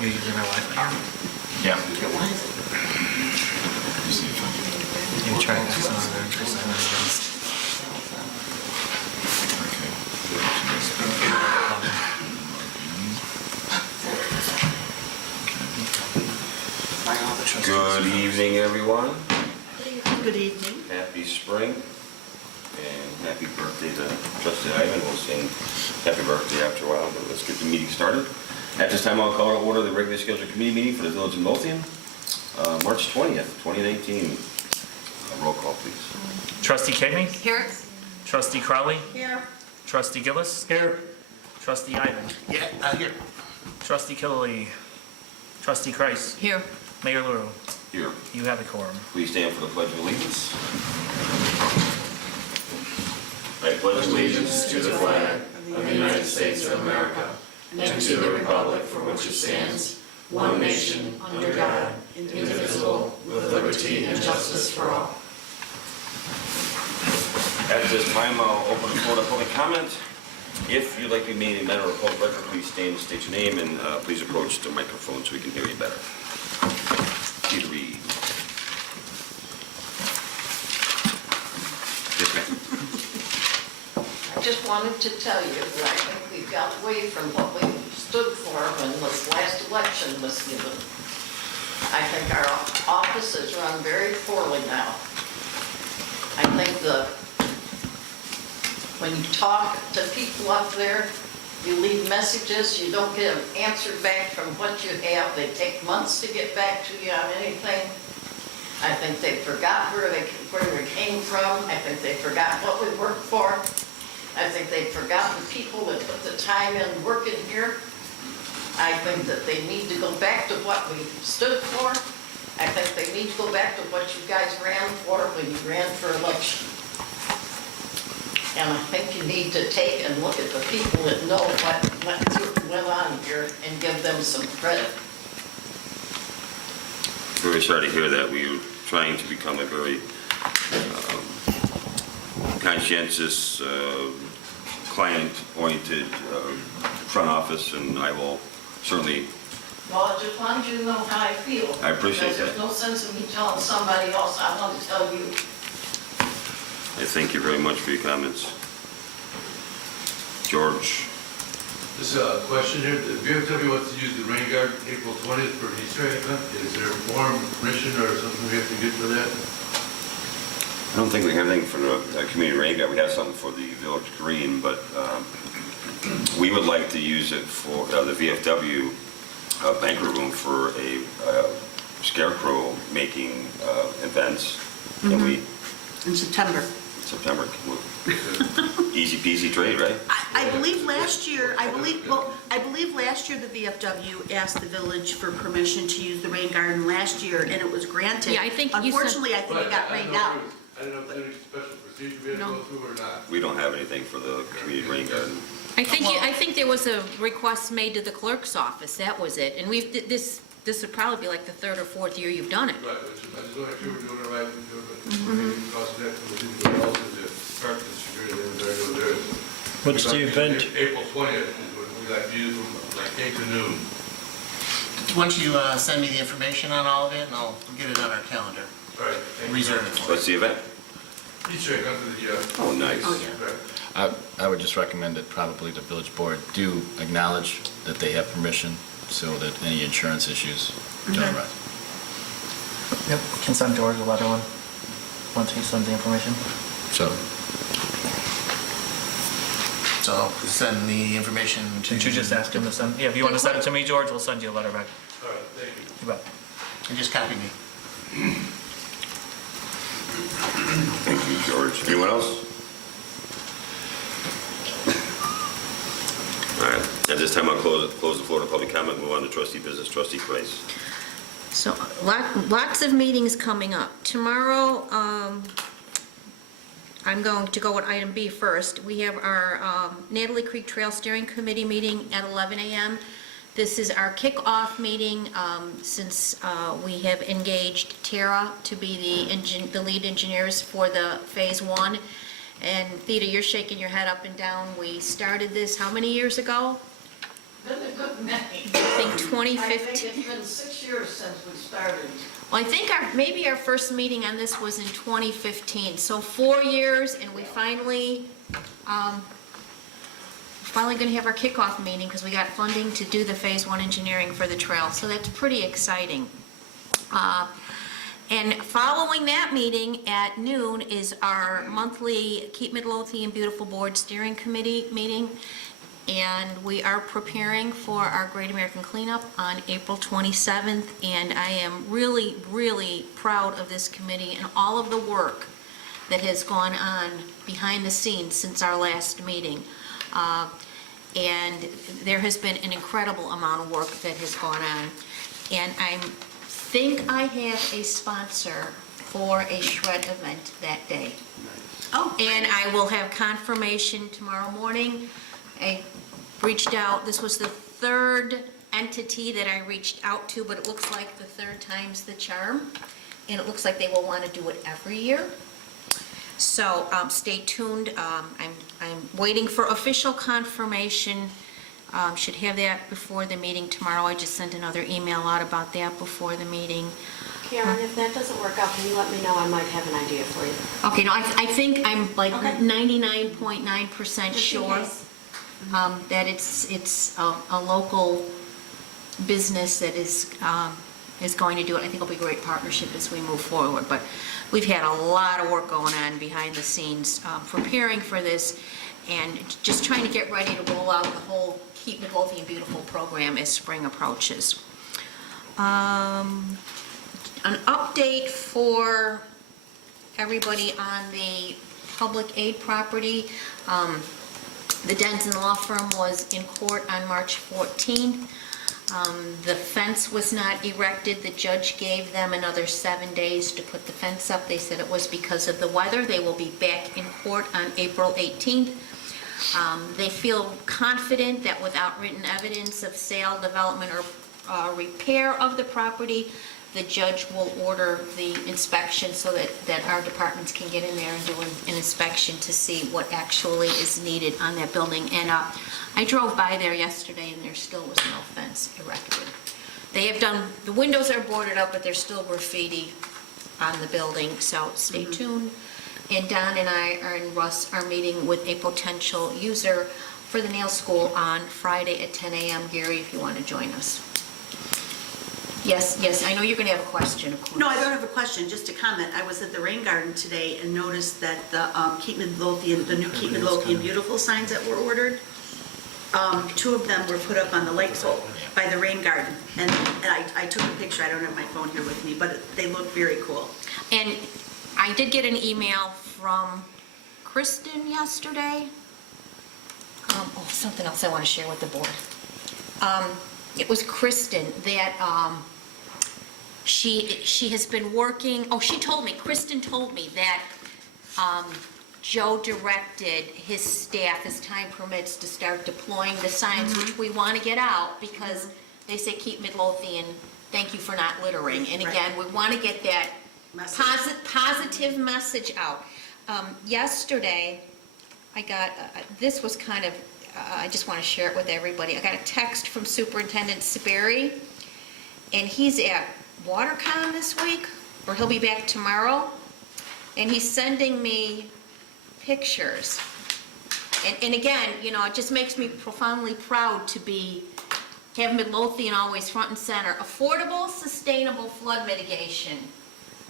You're using my Wi-Fi here? Yeah. You try that some other exercise. Good evening, everyone. Good evening. Happy spring and happy birthday to Trustee Ivan. We'll sing happy birthday after a while, but let's get the meeting started. At this time, I'll call to order the regularly scheduled committee meeting for the Village of Midlothian, March 20th, 2019. Roll call, please. Trustee Kegney? Here. Trustee Crowley? Here. Trustee Gillis? Here. Trustee Ivan? Yeah, here. Trustee Killelea? Trustee Kreis? Here. Mayor LaRue? Here. You have a quorum. Please stand for the Pledge of Allegiance. I pledge allegiance to the flag of the United States of America and to the republic for which it stands, one nation, under God, indivisible, with liberty and justice for all. At this time, I'll open the floor to public comment. If you'd like to be made a matter of public record, please stand and state your name, and please approach the microphone so we can hear you better. Peter Reed. Yes, ma'am. I just wanted to tell you that I think we got away from what we stood for when this last election was given. I think our offices run very poorly now. I think when you talk to people up there, you leave messages, you don't get an answer back from what you have. They take months to get back to you on anything. I think they forgot where we came from. I think they forgot what we worked for. I think they forgot the people that put the time in working here. I think that they need to go back to what we stood for. I think they need to go back to what you guys ran for when you ran for election. And I think you need to take and look at the people that know what went on here and give them some credit. Very sorry to hear that. We were trying to become a very conscientious, client-oriented front office, and I will certainly... Well, I just wanted you to know how I feel. I appreciate because that. there's no sense in me telling somebody else. I want to tell you. I thank you very much for your comments. George? Just a question here. If you ever tell me what to use the rain garden April 20th for an Easter egg hunt, is there a form, permission, or something we have to get for that? I don't think we have anything for the community rain garden. We have something for the village green, but we would like to use it for the VFW banquet room for a scarecrow making events. Can we? In September. September. Easy peasy trade, right? I believe last year, the VFW asked the village for permission to use the rain garden last year, and it was granted. Yeah, I think you said- Unfortunately, I think it got rained out. I don't know if there's any special procedure we have to go through or not. We don't have anything for the community rain garden. I think there was a request made to the clerk's office, that was it. And this would probably be like the third or fourth year you've done it. Right, I just want to make sure we're doing it right. Because that was also the park district, they were there, they were there. What's the event? April 20th is when we like to use them, like 8 to noon. Why don't you send me the information on all of it, and I'll get it on our calendar. All right. thank you. Reserve it for What's the event? Easter egg hunt for the, Oh, nice. Oh, yeah. right. I would just recommend that probably the village board do acknowledge that they have permission so that any insurance issues don't arise. Yep. Can send George a letter once he sends the information. So, So send the information to... Did you just ask him to send? Yeah, if you want to send it to me, George, we'll send you a letter back. All right, thank you. You bet. And just copy me. Thank you, George. Anyone else? All right. At this time, I'll close the floor to public comment. Move on to trustee business. Trustee Kreis. So lots of meetings coming up. Tomorrow, I'm going to go with item B first. We have our Natalie Creek Trail Steering Committee meeting at 11 a.m. This is our kickoff meeting since we have engaged Tara to be the lead engineers for the Phase 1. And Theda, you're shaking your head up and down. We started this how many years ago? Been a good many. I think I 2015. think it's been 6 years since we started. Well, I think maybe our first meeting on this was in 2015, so 4 years, and we finally going to have our kickoff meeting because we got funding to do the Phase 1 engineering for the trail, so that's pretty exciting. And following that meeting at noon is our monthly Keep Midlothian Beautiful Board Steering Committee meeting, and we are preparing for our Great American Cleanup on April 27th, and I am really, really proud of this committee and all of the work that has gone on behind the scenes since our last meeting. And there has been an incredible amount of work that has gone on. And I think I have a sponsor for a shred event that day. Oh, And I will have confirmation tomorrow morning. I reached out, this was the third entity that I reached out to, but it looks like the third time's the charm. And it looks like they will want to do it every year. So stay tuned. I'm waiting for official confirmation. Should have that before the meeting tomorrow. I just sent another email out about that before the meeting. Karen, if that doesn't work out, can you let me know? I might have an idea for you. Okay, no, I think I'm like Okay. 99.9% Just in sure case. that it's a local business that is going to do it. I think it'll be a great partnership as we move forward. But we've had a lot of work going on behind the scenes preparing for this and just trying to get ready to roll out the whole Keep Midlothian Beautiful program as spring approaches. An update for everybody on the public aid property. The Denson Law Firm was in court on March 14th. The fence was not erected. The judge gave them another 7 days to put the fence up. They said it was because of the weather. They will be back in court on April 18th. They feel confident that without written evidence of sale, development, or repair of the property, the judge will order the inspection so that our departments can get in there and do an inspection to see what actually is needed on that building. And I drove by there yesterday and there still was no fence erected. They have done, the windows are boarded up, but there's still graffiti on the building, so stay tuned. And Don and I and Russ are meeting with a potential user for the nail school on Friday at 10 a.m. Gary, if you want to join us. Yes, I know you're going to have a question, of course. no, I don't have a question, just a comment. I was at the Rain Garden today and noticed that the Keep Midlothian, the new Keep Midlothian Beautiful signs that were ordered, 2 of them were put up on the light pole by the Rain Garden. And I took a picture, I don't have my phone here with me, but they look very cool. And I did get an email from Kristen yesterday. Something else I want to share with the board. It was Kristen that she has been working, Kristen told me that Joe directed his staff, as time permits, to start deploying the signs, which we want to get out because they say Keep Midlothian, thank you for not littering. And again, we want to get that positive message out. Yesterday, I got, this was kind of, I just want to share it with everybody. I got a text from Superintendent Sperry, and he's at WaterCon this week, or he'll be back tomorrow, and he's sending me pictures. And again, you know, it just makes me profoundly proud to have Midlothian always front and center. Affordable, sustainable flood mitigation.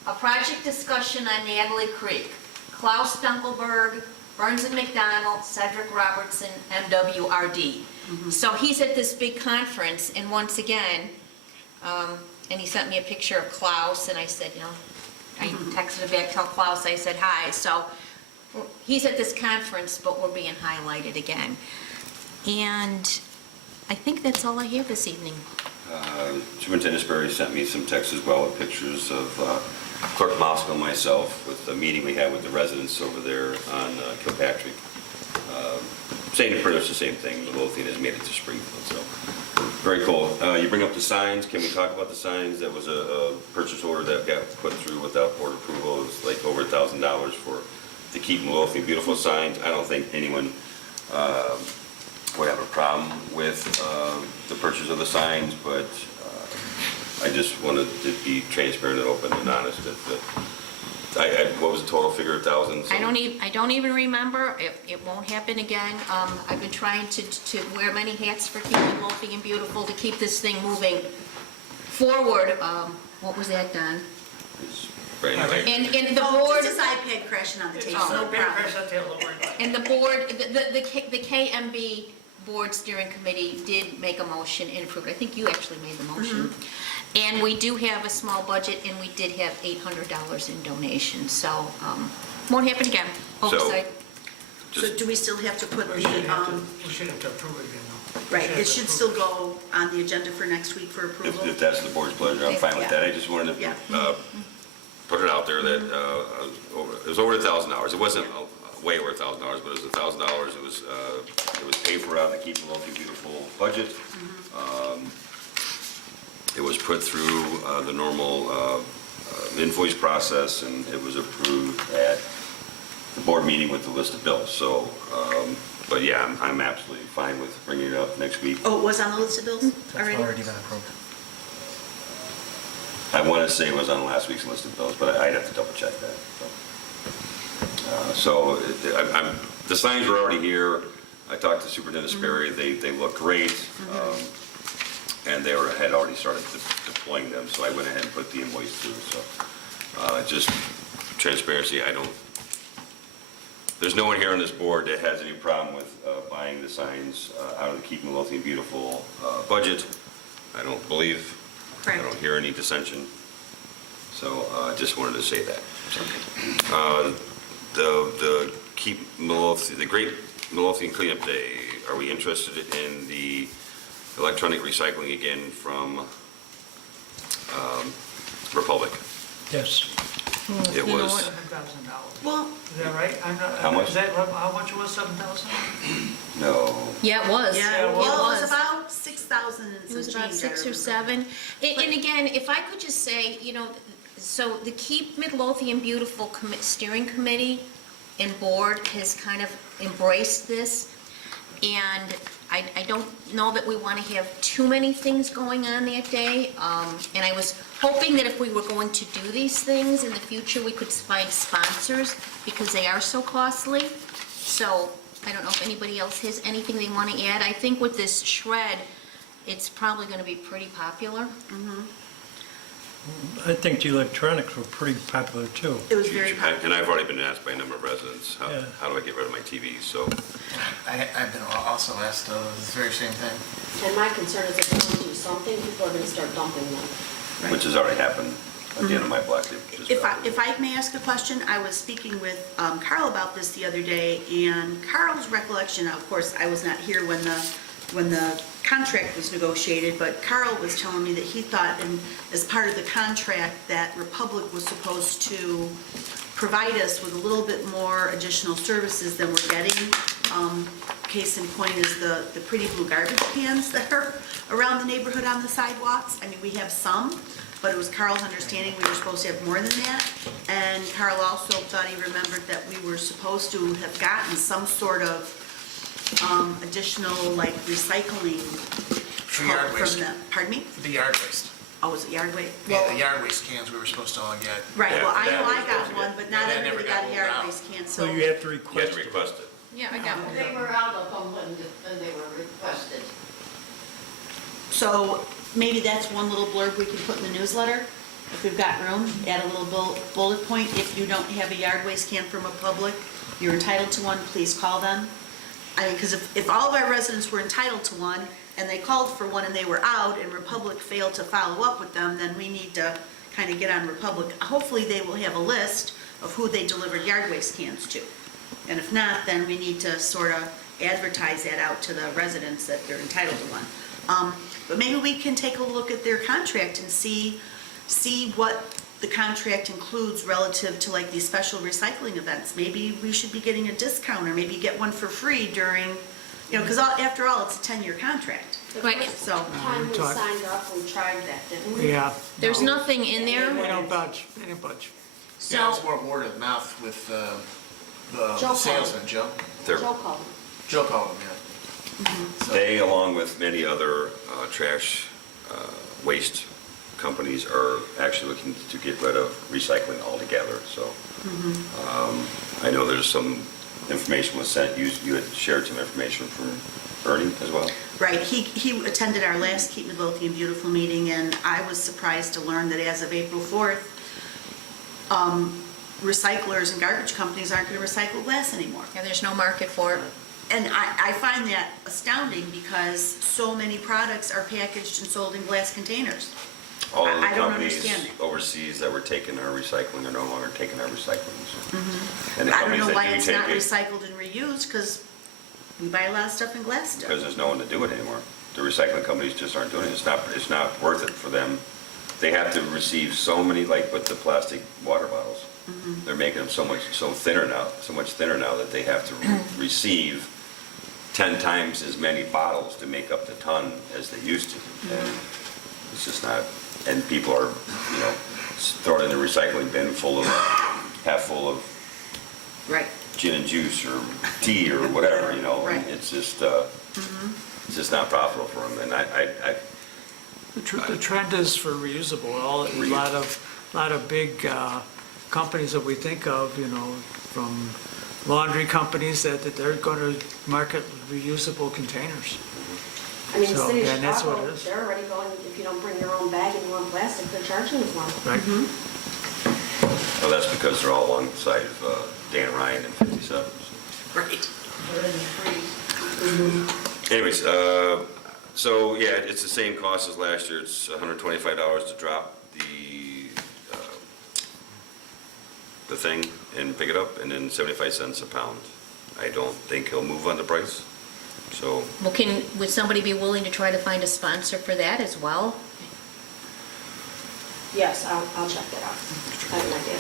A project discussion on Natalie Creek. Klaus Dunkelberg, Burns and McDonald, Cedric Robertson, MWRD. So he's at this big conference, and once again, and he sent me a picture of Klaus, and I said, you know, I texted him back, tell Klaus I said hi. So he's at this conference, but we're being highlighted again. And I think that's all I have this evening. Superintendent Sperry sent me some texts as well with pictures of Clerk Moscow and myself with the meeting we had with the residents over there on Kilpatrick. Saying pretty much the same thing. Midlothian has made it to Springfield, so very cool. You bring up the signs. Can we talk about the signs? That was a purchase order that got put through without board approval. It was like over $1,000 for the Keep Midlothian Beautiful signs. I don't think anyone would have a problem with the purchase of the signs, but I just wanted to be transparent and open and honest. What was the total figure of thousands? I don't even remember. It won't happen again. I've been trying to wear many hats for keeping Midlothian beautiful, to keep this thing moving forward. What was that, Don? It's brand new. And the Oh, board, just his iPad crashing on the table, Oh. no problem. and the board, the KMB Board Steering Committee did make a motion and approved. I think you actually made the motion. And we do have a small budget, and we did have $800 in donations, so won't happen again. Oversight. So Just, do we still have to put We the, should have to approve it again, though. right, it should still go on the agenda for next week for approval? if that's the board's pleasure, I'm fine with that. I just wanted Yeah. to put it out there that it was over $1,000. It wasn't way over $1,000, but it was $1,000. It was paid for out of the Keep Midlothian Beautiful budget. It was put through the normal invoice process, and it was approved at the board meeting with the list of bills. So, but yeah, I'm absolutely fine with bringing it up next week. Oh, it was on the list of bills That's already? already been approved. I want to say it was on last week's list of bills, but I'd have to double check that. The signs were already here. I talked to Superintendent Sperry. They look great. And they had already started deploying them, so I went ahead and put the invoice through. So just transparency, there's no one here on this board that has any problem with buying the signs out of the Keep Midlothian Beautiful budget. I don't believe. I Correct. don't hear any dissension. So I just wanted to say that. The Keep Midlothian, the Great Midlothian Cleanup Day, are we interested in the electronic recycling again from Republic? Yes. It You know was, what? $7,000. Well, Is that right? I'm not- How much? Is that, how much was 7,000? no, Yeah, it was. yeah, it well, it was about 6,000 and It some was about change, I 6 or remember. 7. And again, if I could just say, so the Keep Midlothian Beautiful Steering Committee and Board has kind of embraced this, and I don't know that we want to have too many things going on that day, and I was hoping that if we were going to do these things in the future, we could find sponsors, because they are so costly. So I don't know if anybody else has anything they want to add. I think with this shred, it's probably going to be pretty popular. I think the electronics were pretty popular too. It was very popular. and I've already been asked by a number of residents, Yeah. how do I get rid of my TVs? So I've been also asked the very same thing. And my concern is if we don't do something, people are gonna start dumping them. which has already happened at the end of my block. If I may ask a question, I was speaking with Carl about this the other day, and Carl's recollection, of course, I was not here when the contract was negotiated, but Carl was telling me that he thought, and as part of the contract, that Republic was supposed to provide us with a little bit more additional services than we're getting. Case in point is the pretty blue garbage cans that are around the neighborhood on the sidewalks. I mean, we have some, but it was Carl's understanding we were supposed to have more than that. And Carl also thought he remembered that we were supposed to have gotten some sort of additional, like, recycling. For yard from waste. the- Pardon me? The yard waste. Oh, was it yard waste? Yeah, the yard waste cans we were supposed to all get. Right, well, I Yeah, know I that got was one, but not that never everybody got got a rolled yard out. waste can, So so. you have to You have request to it. request it. Yeah, I got one. They were out of them when they were requested. So maybe that's one little blurb we can put in the newsletter, if we've got room, add a little bullet point. If you don't have a yard waste can from Republic, you're entitled to one, please call them. I mean, because if all of our residents were entitled to one, and they called for one and they were out, and Republic failed to follow up with them, then we need to kind of get on Republic. Hopefully, they will have a list of who they delivered yard waste cans to. And if not, then we need to sort of advertise that out to the residents that they're entitled to one. But maybe we can take a look at their contract and see what the contract includes relative to like these special recycling events. Maybe we should be getting a discount, or maybe get one for free during, because after all, it's a 10-year contract. The Right. first So, time we talk- signed up, we tried that, didn't we? Yeah. There's nothing in there, They don't budge, they don't budge. Yeah, it's so, more word of mouth with Joe the salesman, Joe. There. Joe called them. Joe called him, yeah. So- They, along with many other trash waste companies, are actually looking to get rid of recycling altogether, so. I know there's some information was sent, you had shared some information from Ernie as well? Right, he attended our last Keep Midlothian Beautiful meeting, and I was surprised to learn that as of April 4th, recyclers and garbage companies aren't going to recycle glass anymore. Yeah, there's no market for it. And I find that astounding because so many products are packaged and sold in glass containers. All of the I don't companies understand it. overseas that were taking our recycling are no longer taking our recycling. So. And the I don't companies know that why do it's take not it, recycled and reused, because we buy a lot of stuff in glass still. because there's no one to do it anymore. The recycling companies just aren't doing it. It's not worth it for them. They have to receive so many, like with the plastic water bottles. They're making them so much thinner now that they have to receive 10 times as many bottles to make up the ton as they used to. And it's just not, and people are, throwing in the recycling bin half full of Right. gin and juice or tea or whatever, Right. It's just, it's just not profitable for them. And I The trend is for reusable. A lot of big companies that we think of, from laundry companies that they're going to market reusable containers. I mean, the So, city of yeah, and that's what Chicago, it is. they're already going, if you don't bring your own bag and you want plastic, they're charging you for it. Right? well, that's because they're all alongside of Dan Ryan and 57. So. Right. Anyways, so yeah, it's the same cost as last year. It's $125 to drop the thing and pick it up, and then 75 cents a pound. I don't think he'll move on the price, so. Well, would somebody be willing to try to find a sponsor for that as well? Yes, I'll check that out. I have an idea.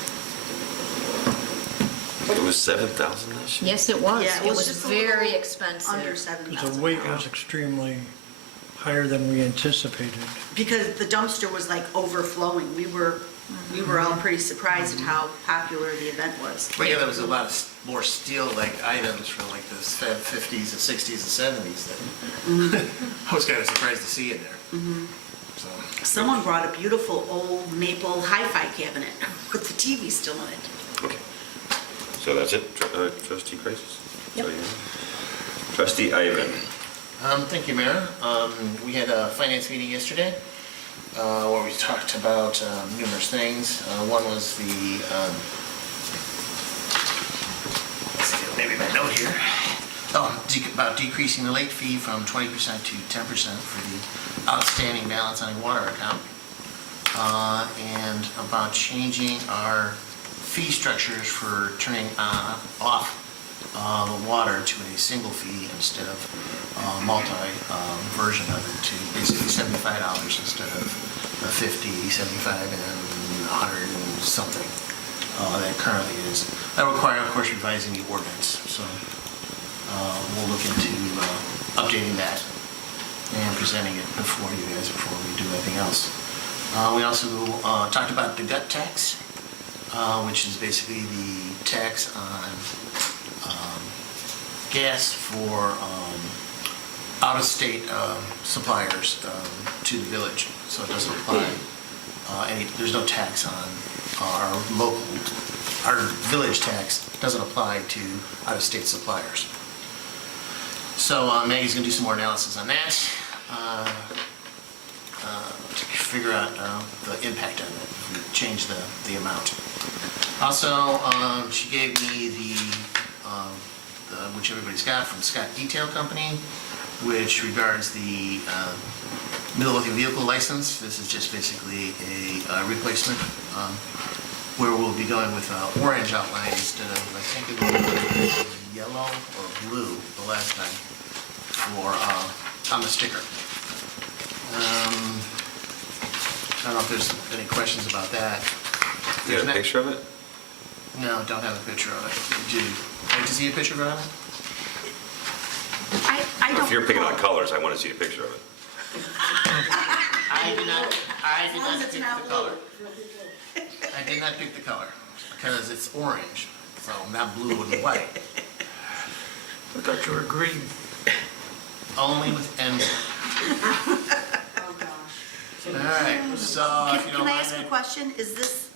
It was 7,000 this year? Yes, it was. Yeah, It was just a very little expensive. Under 7,000. The weight was extremely higher than we anticipated. Because the dumpster was like overflowing. We were all pretty surprised at how popular the event was. Well, yeah, there was a lot of more steel-like items from like the 50s and 60s and 70s that I was kind of surprised to see in there. So, Someone brought a beautiful old maple hi-fi cabinet with the TV still in it. Okay. So that's it, trustee Crisis? Yep. So, yeah. Trustee Ivan. Thank you, Mayor. We had a finance meeting yesterday where we talked about numerous things. One was let's see, maybe my note here. About decreasing the late fee from 20% to 10% for the outstanding balance on a water account. And about changing our fee structures for turning off the water to a single fee instead of version of it, to basically $75 instead of $50, $75, and $100 and something that currently is. That requires, of course, revising the ordinance. So we'll look into updating that and presenting it before you guys before we do anything else. We also talked about the gut tax, which is basically the tax on gas for out-of-state suppliers to the village. So it doesn't apply there's no tax on our village tax doesn't apply to out-of-state suppliers. So Maggie's gonna do some more analysis on that to figure out the impact of it if we change the amount. Also, she gave me which everybody's got, from Scott Detail Company, which regards the Midlothian vehicle license. This is just basically a replacement where we'll be going with orange outline instead of, I think it was yellow or blue the last time on the sticker. I don't know if there's any questions about that. You got a picture of it? No, don't have a picture of it. Did you like to see a picture of it? I don't. If you're picking on colors, I want to see a picture of it. I did not As long as it's pick not the color. blue. I did not pick the color because it's orange, so not blue and white. I thought you were green. only with N. Oh, gosh. All right, so if you don't Can I mind, ask a question? Is this,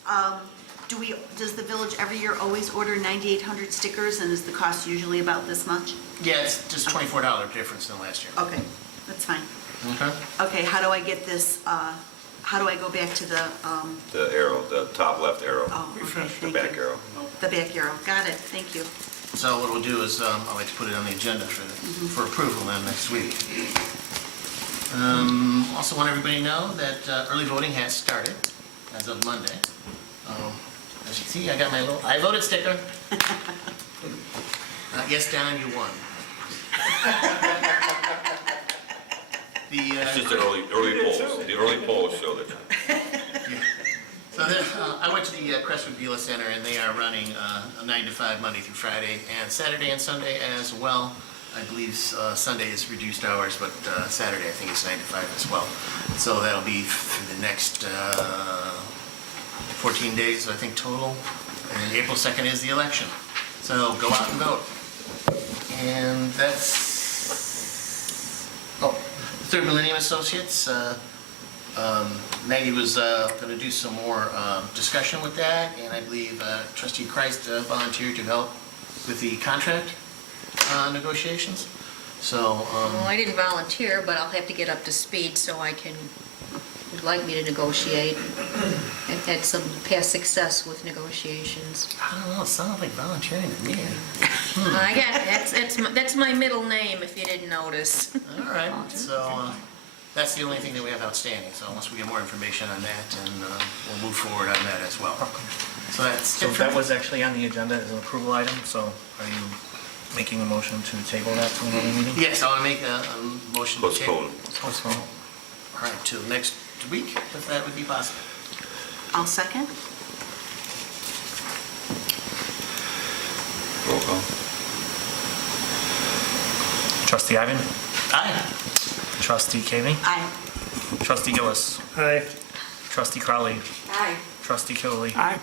does the village every year always order 9,800 stickers, and is the cost usually about this much? yeah, it's just $24 difference than last year. Okay, that's fine. Okay. Okay, how do I get this, how do I go back to the, The arrow, the top left arrow. oh, okay, The thank back you. arrow. The back arrow, got it, thank you. So what we'll do is, I'd like to put it on the agenda for approval then next week. Also want everybody to know that early voting has started as of Monday. As you see, I got my little I voted sticker. Yes, Don, you won. It's just the early polls. The early polls show that. So I went to the Crestwood Beulah Center, and they are running a 9 to 5 Monday through Friday, and Saturday and Sunday as well. I believe Sunday is reduced hours, but Saturday I think it's 9 to 5 as well. So that'll be for the next 14 days, I think, total. And April 2nd is the election. So go out and vote. And that's, Third Millennium Associates. Maggie was going to do some more discussion with that, and I believe Trustee Christ volunteered to help with the contract negotiations. So, Well, I didn't volunteer, but I'll have to get up to speed so I can, would like me to negotiate. I've had some past success with negotiations. I don't know, it sounds like volunteering to me. I got, that's my middle name, if you didn't notice. All right, so that's the only thing that we have outstanding. So unless we get more information on that, and we'll move forward on that as well. So that's So it for that me. was actually on the agenda as an approval item, so are you making a motion to table that to another meeting? Yes, I want to make a motion to table. Postpone. Postpone. All right, till next week, if that would be possible. I'll second. Roll call. Trustee Ivan? Aye. Trustee Kami? Aye. Trustee Gillis? Aye. Trustee Crowley? Aye. Trustee Killy? Aye.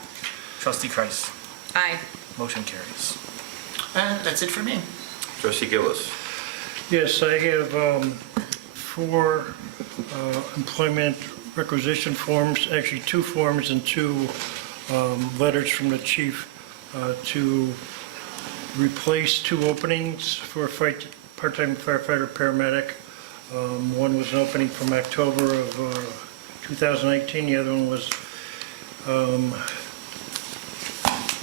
Trustee Kreis? Aye. Motion carries. And that's it for me. Trustee Gillis. Yes, I have 4 employment requisition forms, actually 2 forms and 2 letters from the chief to replace 2 openings for part-time firefighter paramedic. One was an opening from October of 2018, the other one was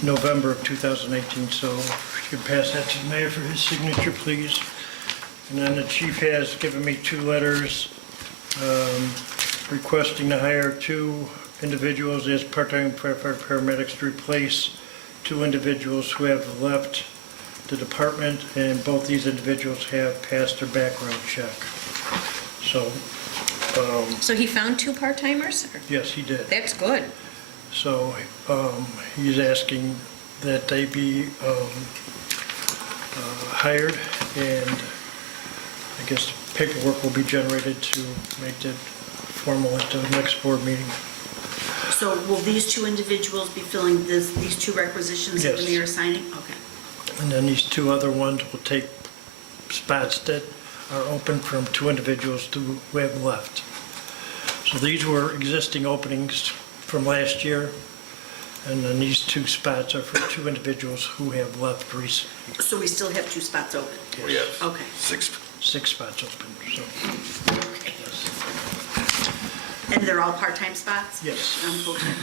November of 2018, so if you could pass that to the mayor for his signature, please. And then the chief has given me 2 letters requesting to hire 2 individuals as part-time firefighter paramedics to replace 2 individuals who have left the department, and both these individuals have passed their background check. So, So he found 2 part-timers? yes, he did. That's good. So he's asking that they be hired, and I guess paperwork will be generated to make that formal at the next board meeting. So will these 2 individuals be filling these 2 requisitions that the Yes. mayor is signing? Okay. And then these 2 other ones will take spots that are open from 2 individuals who have left. So these were existing openings from last year, and then these 2 spots are for 2 individuals who have left recently. So we still have 2 spots open? Yes. Okay. 6. 6 spots open, so, Okay. And they're all part-time spots? yes. Full-time?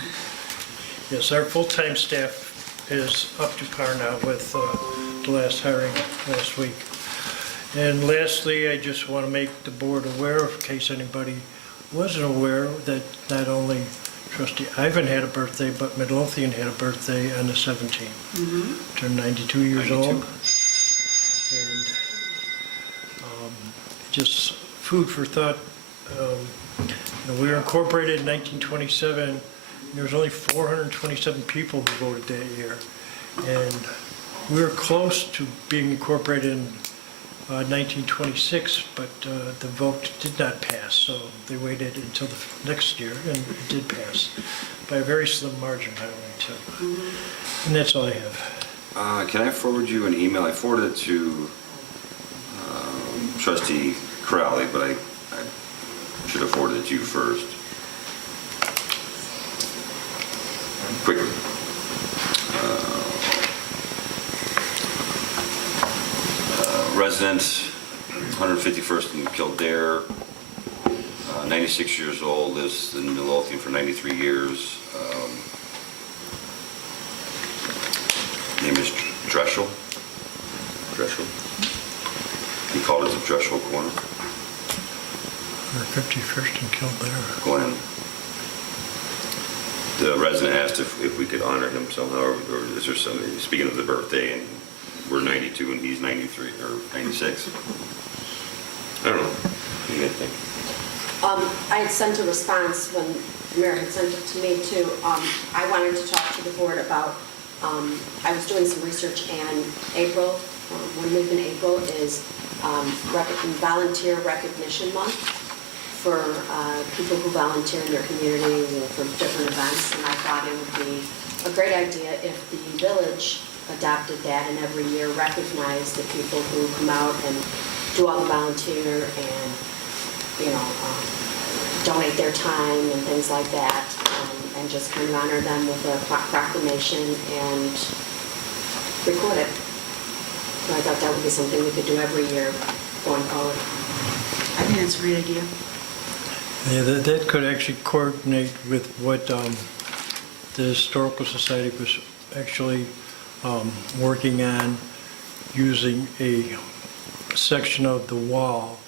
Yes, our full-time staff is up to par now with the last hiring last week. And lastly, I just want to make the board aware, in case anybody wasn't aware, that not only Trustee Ivan had a birthday, but Midlothian had a birthday on the 17th. Turned 92 years old. And just food for thought. We were incorporated in 1927, and there was only 427 people who voted that year. And we were close to being incorporated in 1926, but the vote did not pass, so they waited until the next year, and it did pass by a very slim margin, I only tell you. And that's all I have. Can I forward you an email? I forwarded it to trustee Crowley, but I should have forwarded it to you first. Quick. Resident, 151st in Kildare, 96 years old, lives in Midlothian for 93 years. Name is Dreschel. He called it the Dreschel Corner. 51st in Kildare. Glenn. The resident asked if we could honor him somehow, or is there some, speaking of the birthday, and we're 92 and he's 93, or 96. I don't know. What do you guys think? I had sent a response when the mayor had sent it to me too. I wanted to talk to the board about, I was doing some research, and April, one week in April is Volunteer Recognition Month for people who volunteer in their communities and for different events. And I thought it would be a great idea if the village adopted that and every year recognized the people who come out and do all the volunteer and, donate their time and things like that, and just kind of honor them with a proclamation and record it. So I thought that would be something we could do every year going forward. I think that's a great idea. Yeah, that could actually coordinate with what the Historical Society was actually working on, using a section of the wall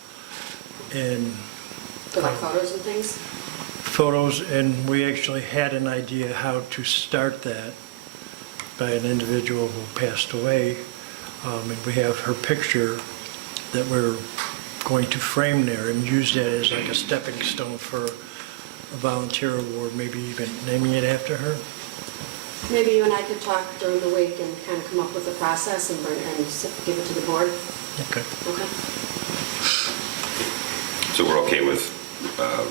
and For like photos and things? photos, and we actually had an idea how to start that by an individual who passed away. And we have her picture that we're going to frame there and use that as like a stepping stone for a volunteer award, maybe even naming it after her. Maybe you and I could talk during the week and kind of come up with a process and give it to the board. Okay. Okay? So we're okay with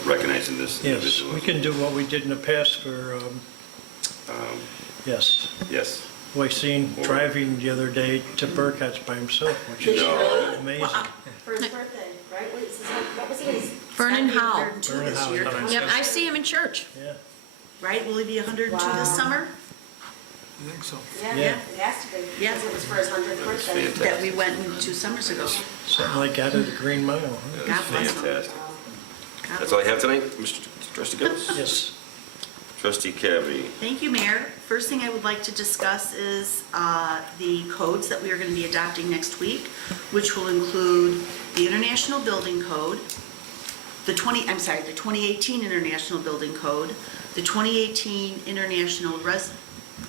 recognizing this Yes, individual? we can do what we did in the past for, yes. Yes. Well, I seen driving the other day to Burkhart's by himself, which Did is you really? amazing. For his birthday, right? What was it? Vernon Howell. 102 Vernon this Howell, year, yeah. Yep, I see him in church. Yeah. right? Will he be 102 this Wow. summer? I think so. Yeah, Yeah. it has to be. Yeah. Because it was for his 100th birthday. That we went 2 summers ago. Something like out of the Green Mile. Huh? God bless him. Fantastic. God That's all I bless have tonight, Mr. Trustee Gillis? Yes. Trustee Cavaney. Thank you, Mayor. First thing I would like to discuss is the codes that we are going to be adopting next week, which will include the International Building Code, the 2018 International Building Code, the 2018 International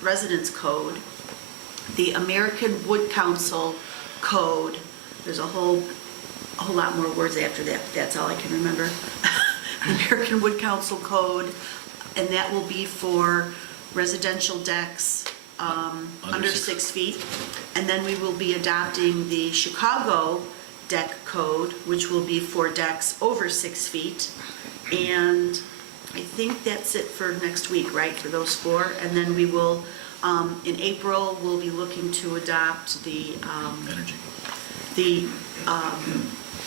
Residence Code, the American Wood Council Code. There's a whole lot more words after that, but that's all I can remember. American Wood Council Code, and that will be for residential decks under 6 feet. And then we will be adopting the Chicago Deck Code, which will be for decks over 6 feet. And I think that's it for next week, right, for those 4? And then we will, in April, we'll be looking to adopt the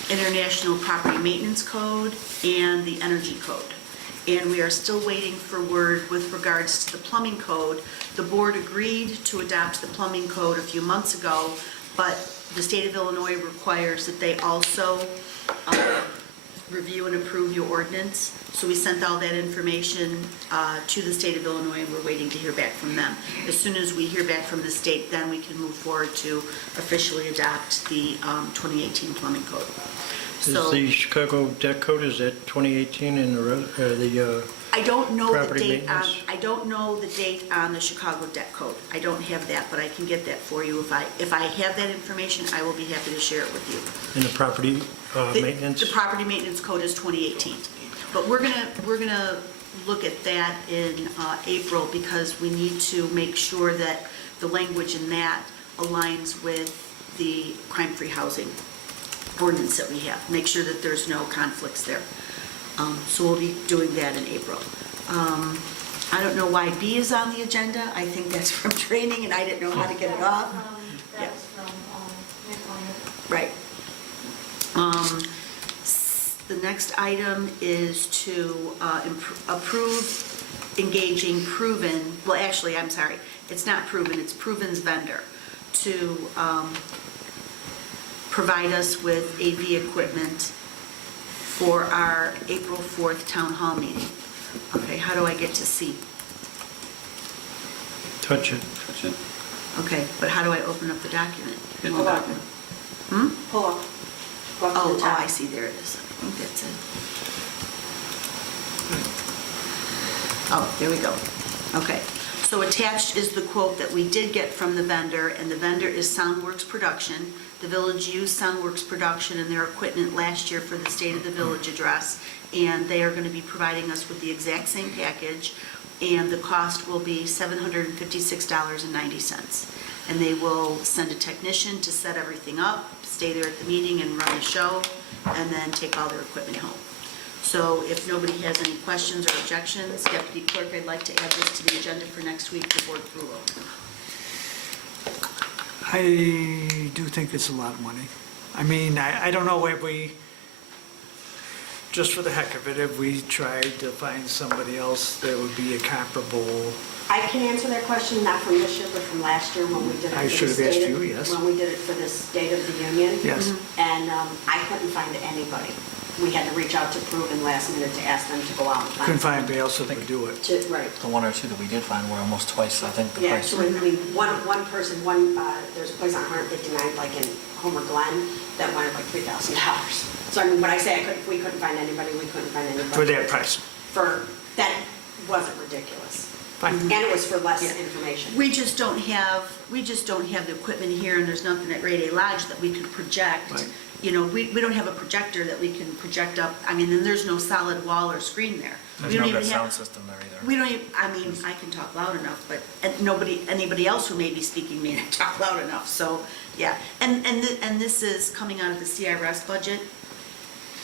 International Property Maintenance Code and the Energy Code. And we are still waiting for word with regards to the plumbing code. The board agreed to adopt the plumbing code a few months ago, but the state of Illinois requires that they also review and approve your ordinance. So we sent all that information to the state of Illinois, and we're waiting to hear back from them. As soon as we hear back from the state, then we can move forward to officially adopt the 2018 plumbing code. Is So the Chicago Deck Code, is that 2018 in the I don't know the property date on, maintenance? I don't know the date on the Chicago Debt Code. I don't have that, but I can get that for you. If I have that information, I will be happy to share it with you. in the property The- maintenance? The property maintenance code is 2018. But we're gonna look at that in April, because we need to make sure that the language in that aligns with the crime-free housing ordinance that we have. Make sure that there's no conflicts there. So we'll be doing that in April. I don't know why B is on the agenda. I think that's from training, and I didn't know how to get it off. That was from Midlothian. Right. The next item is to approve engaging Proven, well, actually, I'm sorry, it's not Proven, it's Proven's vendor, to provide us with AV equipment for our April 4th Town Hall meeting. Okay, how do I get to C? Touch it. That's it. Okay, but how do I open up the document? Hit the Hold on. document. Pull up. Go up to Oh, the top. I see, there it is. I think that's it. Oh, there we go. Okay, so attached is the quote that we did get from the vendor, and the vendor is Soundworks Production. The village used Soundworks Production and their equipment last year for the State of the Village address, and they are going to be providing us with the exact same package, and the cost will be $756.90. And they will send a technician to set everything up, stay there at the meeting and run the show, and then take all their equipment home. So if nobody has any questions or objections, Deputy Clerk, I'd like to add this to the agenda for next week for board approval. I do think it's a lot of money. I mean, I don't know if we, just for the heck of it, if we tried to find somebody else that would be a comparable, I can answer that question, not from this year, but from last year when we did it. I for should the have asked State of- you, yes. When we did it for the State of the Union. yes. And I couldn't find anybody. We had to reach out to Proven last minute to ask them to go out and find. Couldn't find anybody else that would do it. Right. The one or two that we did find were almost twice, I think, the Yeah, price. so I mean, one person, there's a place on 159, like in Homer Glen, that wanted like $3,000. So I mean, when I say we couldn't find anybody, we couldn't find anybody. For that price. That wasn't ridiculous. Fine. And it was for less Yeah. information. We just don't have the equipment here, and there's nothing at Rayday Lodge that we could project. Right. You know, we don't have a projector that we can project up. I mean, then there's no solid wall or screen there. There's We don't no good even sound have. system there either. We don't even, I mean, I can talk loud enough, but anybody else who may be speaking may not talk loud enough, so, yeah. And this is coming out of the CRS budget,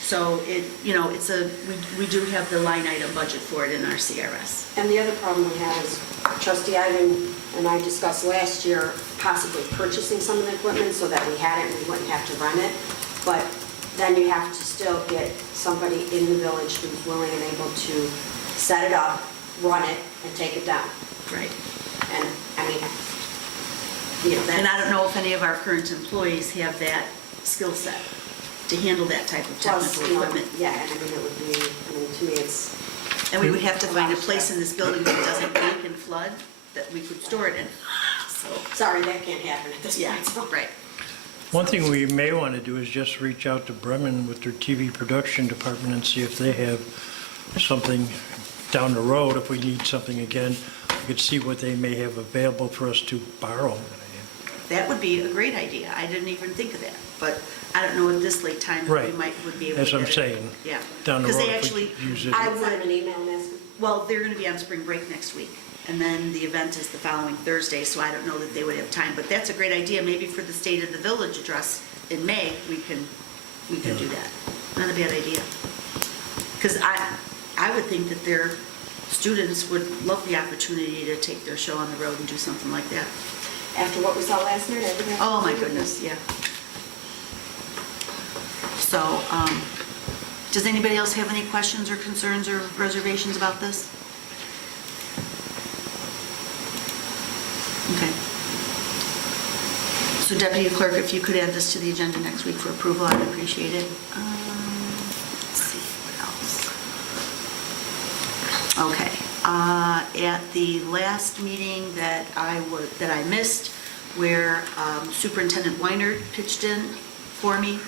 so we do have the line item budget for it in our CRS. And the other problem we have is Trustee Ivan and I discussed last year possibly purchasing some of the equipment so that we had it and we wouldn't have to run it. But then you have to still get somebody in the village who's willing and able to set it up, run it, and take it down. Right. And, I mean, And I don't know if any of our current employees have that skill set to handle that type of plus, technical equipment. yeah, and I mean, it would be, to me, it's, And we would have to find a place in this building that doesn't leak and flood, that we could store it in. So, sorry, that can't happen at this yeah, point. So. right. One thing we may want to do is just reach out to Bremen with their TV production department and see if they have something down the road. If we need something again, we could see what they may have available for us to borrow. That would be a great idea. I didn't even think of that, but I don't know at this late time if we Right. would be able to. That's what I'm get it. saying. Yeah. Down the Because road, they if we actually, could use it. I Send them would, an email and ask them. well, they're going to be on spring break next week, and then the event is the following Thursday, so I don't know that they would have time. But that's a great idea. Maybe for the State of the Village address in May, we can do that. Not a bad idea. Because I would think that their students would love the opportunity to take their show on the road and do something like that. After what we saw last night, everything. Oh, my goodness, yeah. So, does anybody else have any questions or concerns or reservations about this? Okay. So Deputy Clerk, if you could add this to the agenda next week for approval, I'd appreciate it. Let's see, what else? Okay. At the last meeting that I missed, where Superintendent Weiner pitched in for me,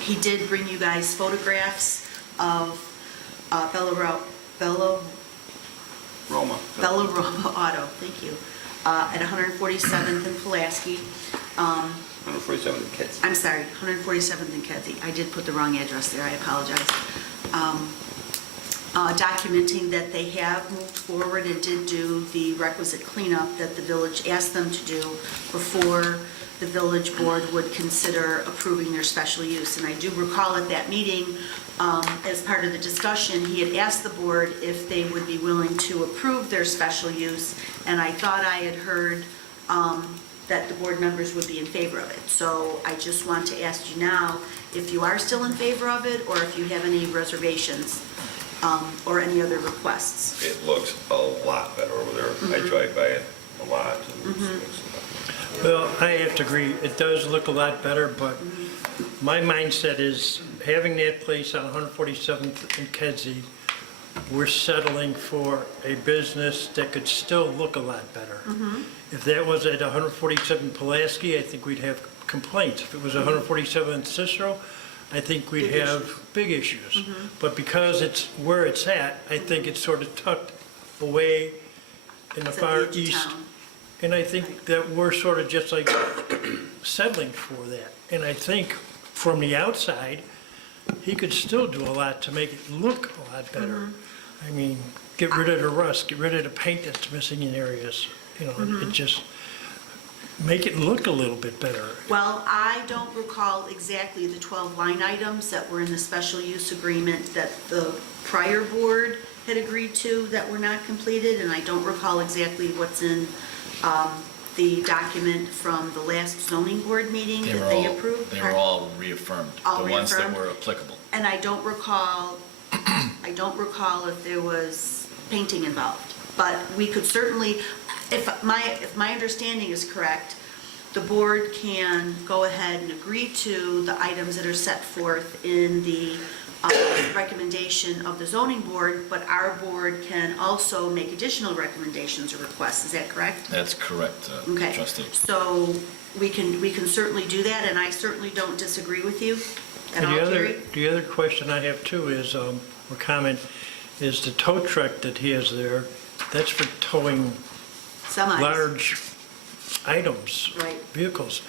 he did bring you guys photographs of Bella Roma. Roma Auto, thank you, at 147th and Pulaski. 147 kids. I'm sorry, 147th and Kedzie. I did put the wrong address there, I apologize. Documenting that they have moved forward and did do the requisite cleanup that the village asked them to do before the village board would consider approving their special use. And I do recall at that meeting, as part of the discussion, he had asked the board if they would be willing to approve their special use. And I thought I had heard that the board members would be in favor of it. So I just want to ask you now if you are still in favor of it, or if you have any reservations or any other requests. It looks a lot better over there. I drive by it a lot. And Well, I have to agree, it does look a lot better, but my mindset is having that place on 147th and Kedzie, we're settling for a business that could still look a lot better. If that was at 147 Pulaski, I think we'd have complaints. If it was 147 Cicero, I think we'd Big have big issues. But because it's where it's at, I think it's sort of tucked away in the It's at the far edge of east. town. And I think that we're sort of just like settling for that. And I think from the outside, he could still do a lot to make it look a lot better. I mean, get rid of the rust, get rid of the paint that's missing in areas, you know, it just, make it look a little bit better. Well, I don't recall exactly the 12 line items that were in the special use agreement that the prior board had agreed to that were not completed, and I don't recall exactly what's in the document from the last zoning board meeting that they approved. They were all reaffirmed. All The ones that reaffirmed? were applicable. And I don't recall if there was painting involved. But we could certainly, if my understanding is correct, the board can go ahead and agree to the items that are set forth in the recommendation of the zoning board, but our board can also make additional recommendations or requests. Is that correct? That's correct, Okay. trustee. So we can certainly do that, and I certainly don't disagree with you at And all, Gary. the other question I have too is, or comment, is the tow truck that he has there, that's for towing Semis. large items, Right. vehicles.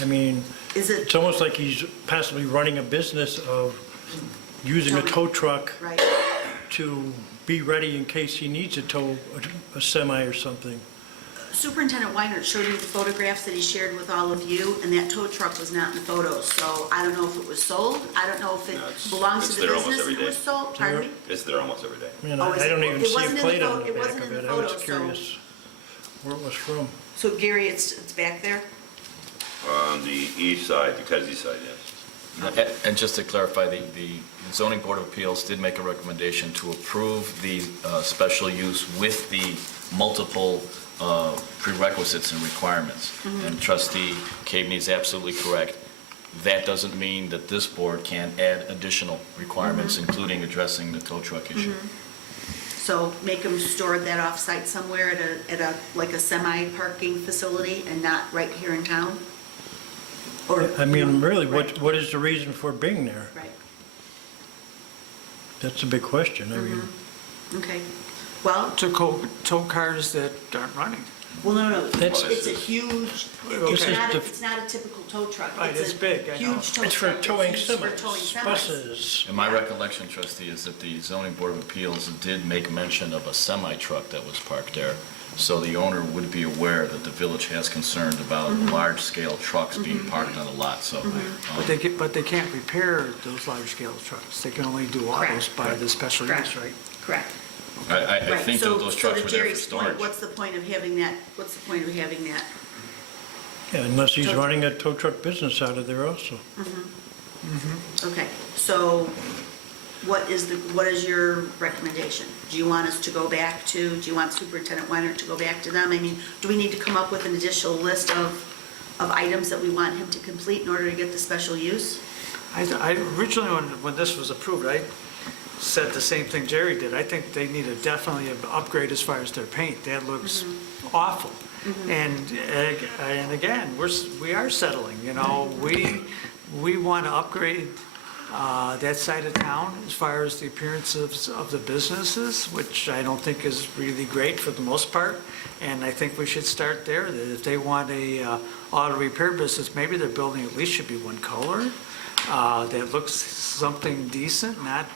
I mean, Is it, it's almost like he's possibly running a business of using a tow truck right, to be ready in case he needs to tow a semi or something. Superintendent Weinert showed me the photographs that he shared with all of you, and that tow truck was not in the photos, so I don't know if it was sold, I don't know if it No, it's- belongs it's to the there almost business every and was day. sold, pardon me? it's there almost every day. Man, Oh, is I don't it- even it see wasn't a in plate the on pho- the it back wasn't of in it. the I was photo, so- curious where it was from. So Gary, it's back there? On the east side, the Kedzie side, yes. And just to clarify, the zoning board of appeals did make a recommendation to approve the special use with the multiple prerequisites and requirements. And trustee Caveney is absolutely correct. That doesn't mean that this board can't add additional requirements, including addressing the tow truck issue. So make them store that off-site somewhere at a, like a semi-parking facility and not right here in town? Or, I mean, you know, really, right, what is the reason for being there? Right, That's a big question. I mean, okay. Well, To tow cars that aren't running. well, no, That's- it's a huge, This is the- it's not a typical tow truck. Right, it's big, I know. Huge tow truck. it's for towing that's used for towing semis, semis. buses. And my recollection, trustee, is that the zoning board of appeals did make mention of a semi-truck that was parked there. So the owner would be aware that the village has concerns about large-scale trucks being parked on the lot, so. But they can't repair those large-scale trucks. They can only do autos by the special use, Correct. right? Correct. I Right. think So- that those trucks so were to there for Jerry's point, storage. what's the point of having that, what's the point of having that? Yeah, unless he's Tow- running a tow truck business out of there also. Okay, so what is your recommendation? Do you want us to go back to, do you want Superintendent Weiner to go back to them? I mean, do we need to come up with an additional list of items that we want him to complete in order to get the special use? I originally, when this was approved, I said the same thing Jerry did. I think they need definitely an upgrade as far as their paint. That looks awful. And again, we are settling, you know. We want to upgrade that side of town as far as the appearance of the businesses, which I don't think is really great for the most part. And I think we should start there, that if they want a auto repair business, maybe their building at least should be one color. That looks something decent, not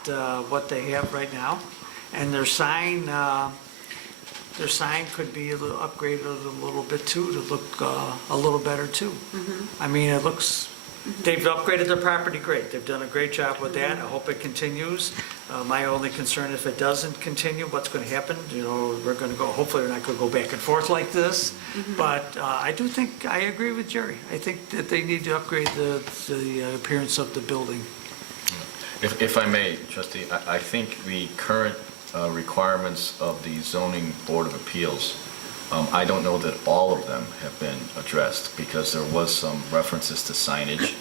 what they have right now. And their sign could be upgraded a little bit too, to look a little better too. I mean, it looks they've upgraded their property, great. They've done a great job with that. I hope it continues. My only concern, if it doesn't continue, what's going to happen? We're going to go, hopefully we're not going to go back and forth like this. But I do think, I agree with Jerry. I think that they need to upgrade the appearance of the building. If I may, trustee, I think the current requirements of the zoning board of appeals, I don't know that all of them have been addressed, because there was some references to signage.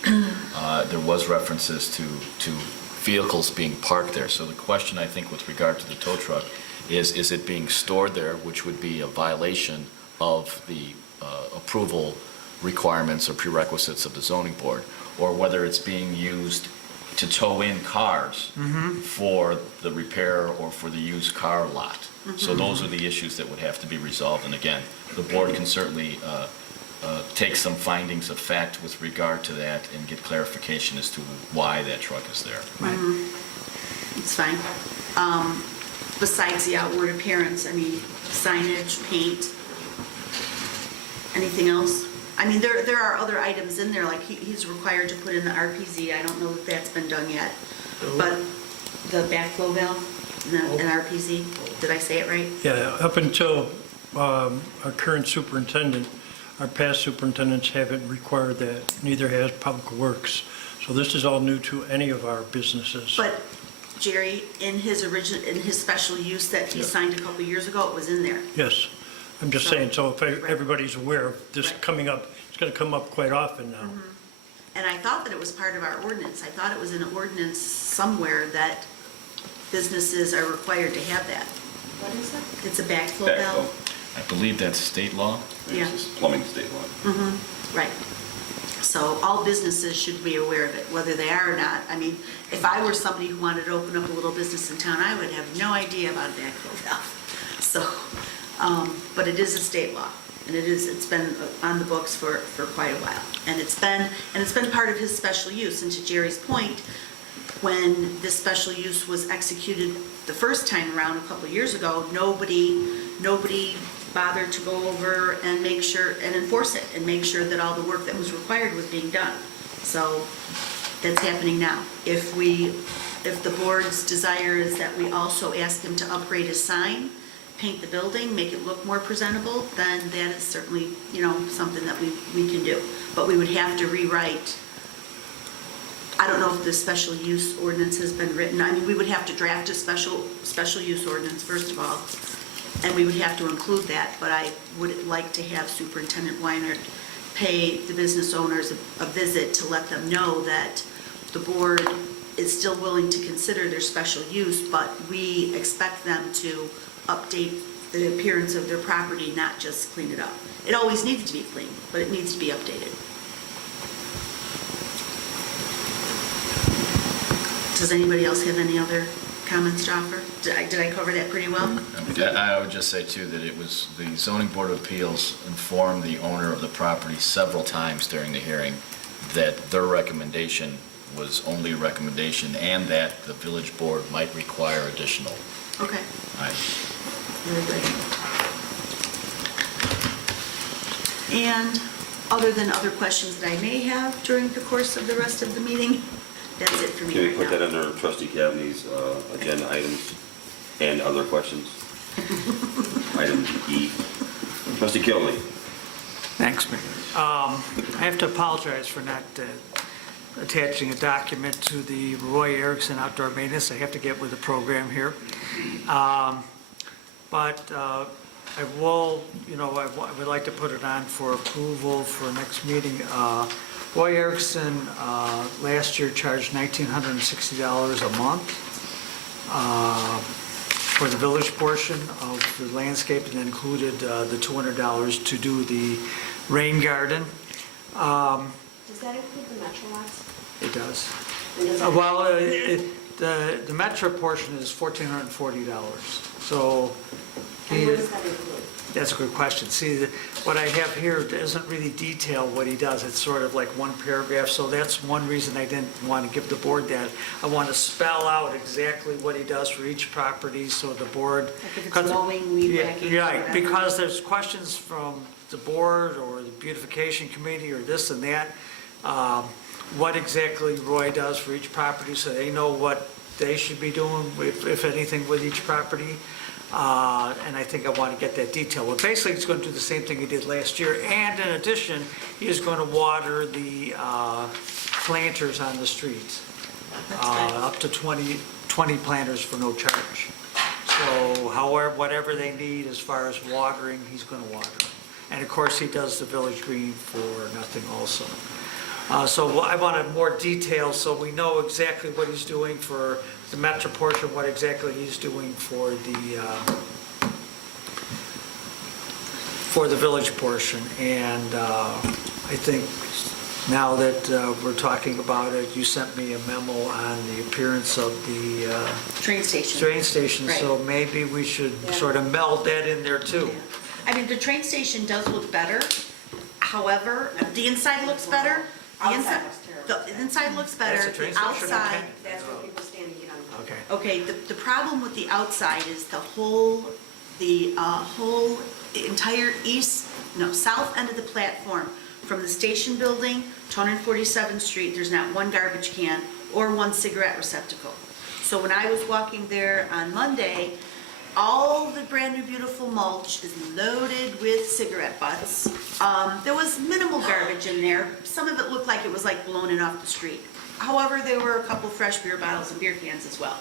There was references to vehicles being parked there. So the question, I think, with regard to the tow truck is it being stored there, which would be a violation of the approval requirements or prerequisites of the zoning board, or whether it's being used to tow in cars for the repair or for the used car lot. So those are the issues that would have to be resolved. And again, the board can certainly take some findings of fact with regard to that and get clarification as to why that truck is there. Right. It's fine. Besides the outward appearance, I mean, signage, paint, anything else? I mean, there are other items in there, like he's required to put in the RPZ. I don't know if that's been done yet. But the backflow valve and RPZ, did I say it right? Yeah, up until our current superintendent, our past superintendents haven't required that, neither has Public Works. So this is all new to any of our businesses. But Jerry, in his special use that he signed a couple years ago, it was in there. Yes, I'm just saying, so if everybody's aware of this Right. coming up, it's going to come up quite often now. And I thought that it was part of our ordinance. I thought it was in an ordinance somewhere that businesses are required to have that. What is it? It's a backflow valve. I believe that's state law. Yeah. It's just plumbing state law. Right. So all businesses should be aware of it, whether they are or not. I mean, if I were somebody who wanted to open up a little business in town, I would have no idea about a backflow valve. So, but it is a state law, and it's been on the books for quite a while. And it's been part of his special use. And to Jerry's point, when this special use was executed the first time around a couple of years ago, nobody bothered to go over and make sure and enforce it and make sure that all the work that was required was being done. So that's happening now. If the board's desire is that we also ask him to upgrade his sign, paint the building, make it look more presentable, then that is certainly, something that we can do. But we would have to rewrite, I don't know if the special use ordinance has been written. I mean, we would have to draft a special use ordinance, first of all, and we would have to include that, but I would like to have Superintendent Weiner pay the business owners a visit to let them know that the board is still willing to consider their special use, but we expect them to update the appearance of their property, not just clean it up. It always needs to be clean, but it needs to be updated. Does anybody else have any other comments to offer? Did I cover that pretty well? I would just say, too, that it was the zoning board of appeals informed the owner of the property several times during the hearing that their recommendation was only a recommendation and that the village board might require additional Okay, items. very good. And other than other questions that I may have during the course of the rest of the meeting, that's it for me Can we right put now. that under trustee Cavney's agenda items and other questions? Item E. Trustee Kiley. Thanks, Mayor. I have to apologize for not attaching a document to the Roy Erickson outdoor maintenance. I have to get with the program here. But I will, I would like to put it on for approval for next meeting. Roy Erickson last year charged $1,960 a month for the village portion of the landscape, and included the $200 to do the rain garden. Does that include the Metro lots? It does. And does that- Well, the Metro portion is $1,440, so And what does that include? that's a good question. See, what I have here doesn't really detail what he does. It's sort of like one paragraph, so that's one reason I didn't want to give the board that. I want to spell out exactly what he does for each property, so the board. Like if it's mowing, weed whacking, Yeah, whatever. because there's questions from the board or the beautification committee or this and that. what exactly Roy does for each property, so they know what they should be doing, if anything, with each property. And I think I want to get that detail. But basically, he's going to do the same thing he did last year. And in addition, he is going to water the planters on the streets. Up to 20 planters for no charge. So however, whatever they need as far as watering, he's going to water. And of course, he does the village green for nothing also. So I wanted more details so we know exactly what he's doing for the metro portion, what exactly he's doing for the village portion. And I think now that we're talking about it, you sent me a memo on the appearance of the Train station. So maybe we should sort of meld that in there too. Yeah. I mean, the train station does look better. However, the inside looks better. Outside looks terrible. The inside looks better. That's the train The station, okay. outside. That's where people stand to get on. Okay. Okay, the problem with the outside is the whole entire south end of the platform, from the station building to 147th Street, there's not one garbage can or one cigarette receptacle. So when I was walking there on Monday, all the brand new beautiful mulch is loaded with cigarette butts. There was minimal garbage in there. Some of it looked like it was like blown in off the street. However, there were a couple fresh beer bottles and beer cans as well.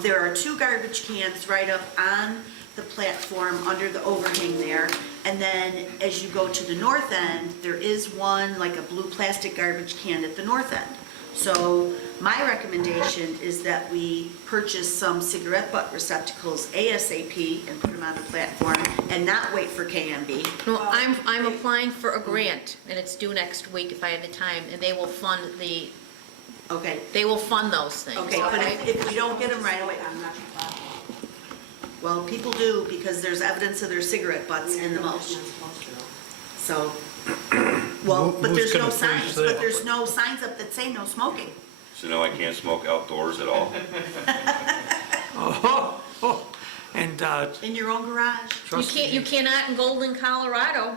There are 2 garbage cans right up on the platform under the overhang there. And then as you go to the north end, there is one, like a blue plastic garbage can at the north end. So my recommendation is that we purchase some cigarette butt receptacles ASAP and put them on the platform and not wait for KMB. No, I'm applying for a grant, and it's due next week if I have the time, and they will fund Okay, those things. okay, but if we don't get them right away, I'm not sure. well, people do because there's evidence of their cigarette butts in the mulch. So, well, but Who's there's no gonna signs, police but that? there's no signs up that say no smoking. So no, I can't smoke outdoors at all? And In your own garage. You cannot in Golden, Colorado.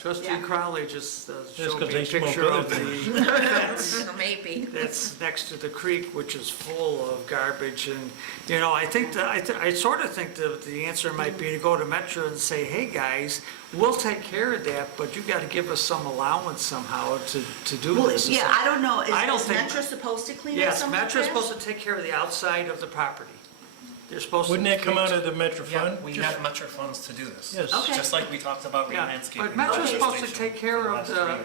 Trustee Yeah. Crowley just showed 'cause me they a smoke picture other of the fence Maybe. that's next to the creek, which is full of garbage. And, you know, I think I sort of think the answer might be to go to Metro and say, hey, guys, we'll take care of that, but you got to give us some allowance somehow to do Well, this. yeah, I don't know, I don't is think- Metro supposed to clean up Yes, some of the Metro's trash? supposed to take care of the outside of the property. They're supposed to. Wouldn't that come out of the Metro Yeah, Fund? we Just- have Metro funds to do this. Yes. Okay. Just like we talked about Yeah, re-landscaping. but Metro's the supposed to station take care for of last the, 3 years.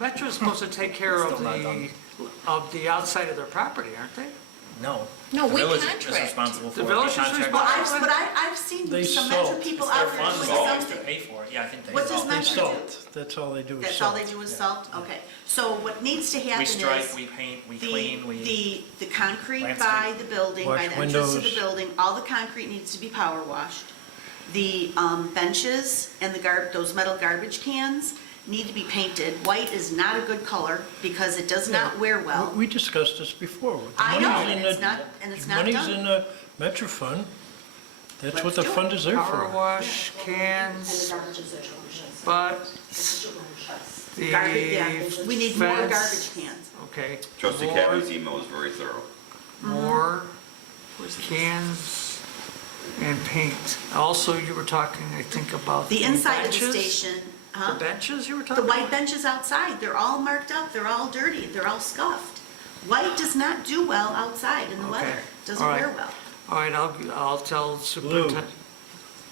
Metro's supposed to take care of Still not done. the outside of their property, aren't they? No. No, The we village contract. is responsible for The it. village We is contract- Well, responsible. but I've seen They some Metro salt. people It's their out there funds doing to something. pay for it. Yeah, I think they What does salt. They Metro do? salt. That's all they do is That's salt. all they do is salt? Okay. So what needs to happen We is. stripe, we paint, we clean, we... The concrete landscape. by the building, by Wash the entrance to the windows. building, all the concrete needs to be power washed. The benches and those metal garbage cans need to be painted. White is not a good color because it does not wear well. We discussed this before. The I know, money's in and it's the- not, and it's not Money's done. in the Metro Fund. That's what Let's the do it. fund is there Power for. wash, And the cans, garbage is atrocious. but It's atrocious. the Garbage, yeah, we need more fence- garbage cans. Okay. Trustee more- Caddy's email is very thorough. More cans and paint. Also, you were talking, I think, about The inside of the benches. station, The huh? benches you were The talking about? white benches outside, they're all marked up, they're all dirty, they're all scuffed. White does not do well outside in the Okay. weather, doesn't All right. wear well. All right, I'll tell superintendent.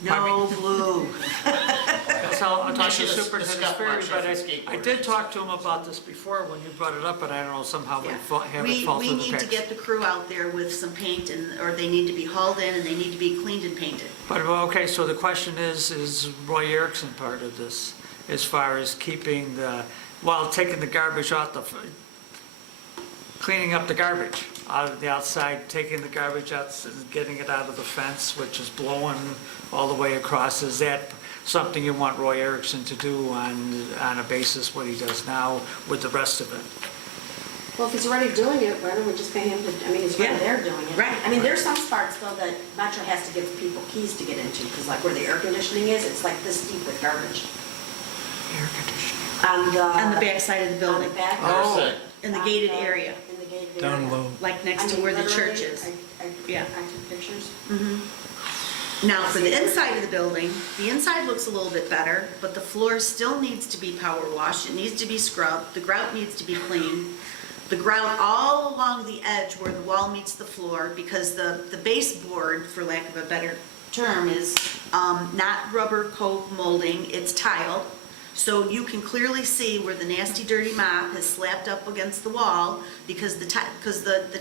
No blue. I'll talk to Actually, the Superintendent scuff Sperry, marks but are I skateboarders. did talk to him about this before when you brought it up, but I don't know, somehow we Yeah. have it We fall through the need to cracks. get the crew out there with some paint or they need to be hauled in and they need to be cleaned and painted. But, well, okay, so the question is Roy Erickson part of this, as far as keeping taking the garbage out cleaning up the garbage out of the outside, taking the garbage out, and getting it out of the fence, which is blowing all the way across. Is that something you want Roy Erickson to do on a basis what he does now with the rest of it? Well, if he's already doing it, why don't we just pay him to, I mean, he's Yeah. right there doing it. Right. I mean, there's some spots though that Metro has to give people keys to get into, because like where the air conditioning is, it's like this deep with garbage. Air conditioning. On the back side of the On building, the back. Oh. in the gated area, In the gated area. Down low. like next I to mean, where the literally, church is. I Yeah. took pictures. Now, for the inside of the building, the inside looks a little bit better, but the floor still needs to be power washed, it needs to be scrubbed, the grout needs to be cleaned. The grout all along the edge where the wall meets the floor, because the baseboard, for lack of a better term, is not rubber coat molding, it's tiled. So you can clearly see where the nasty dirty mop has slapped up against the wall, because the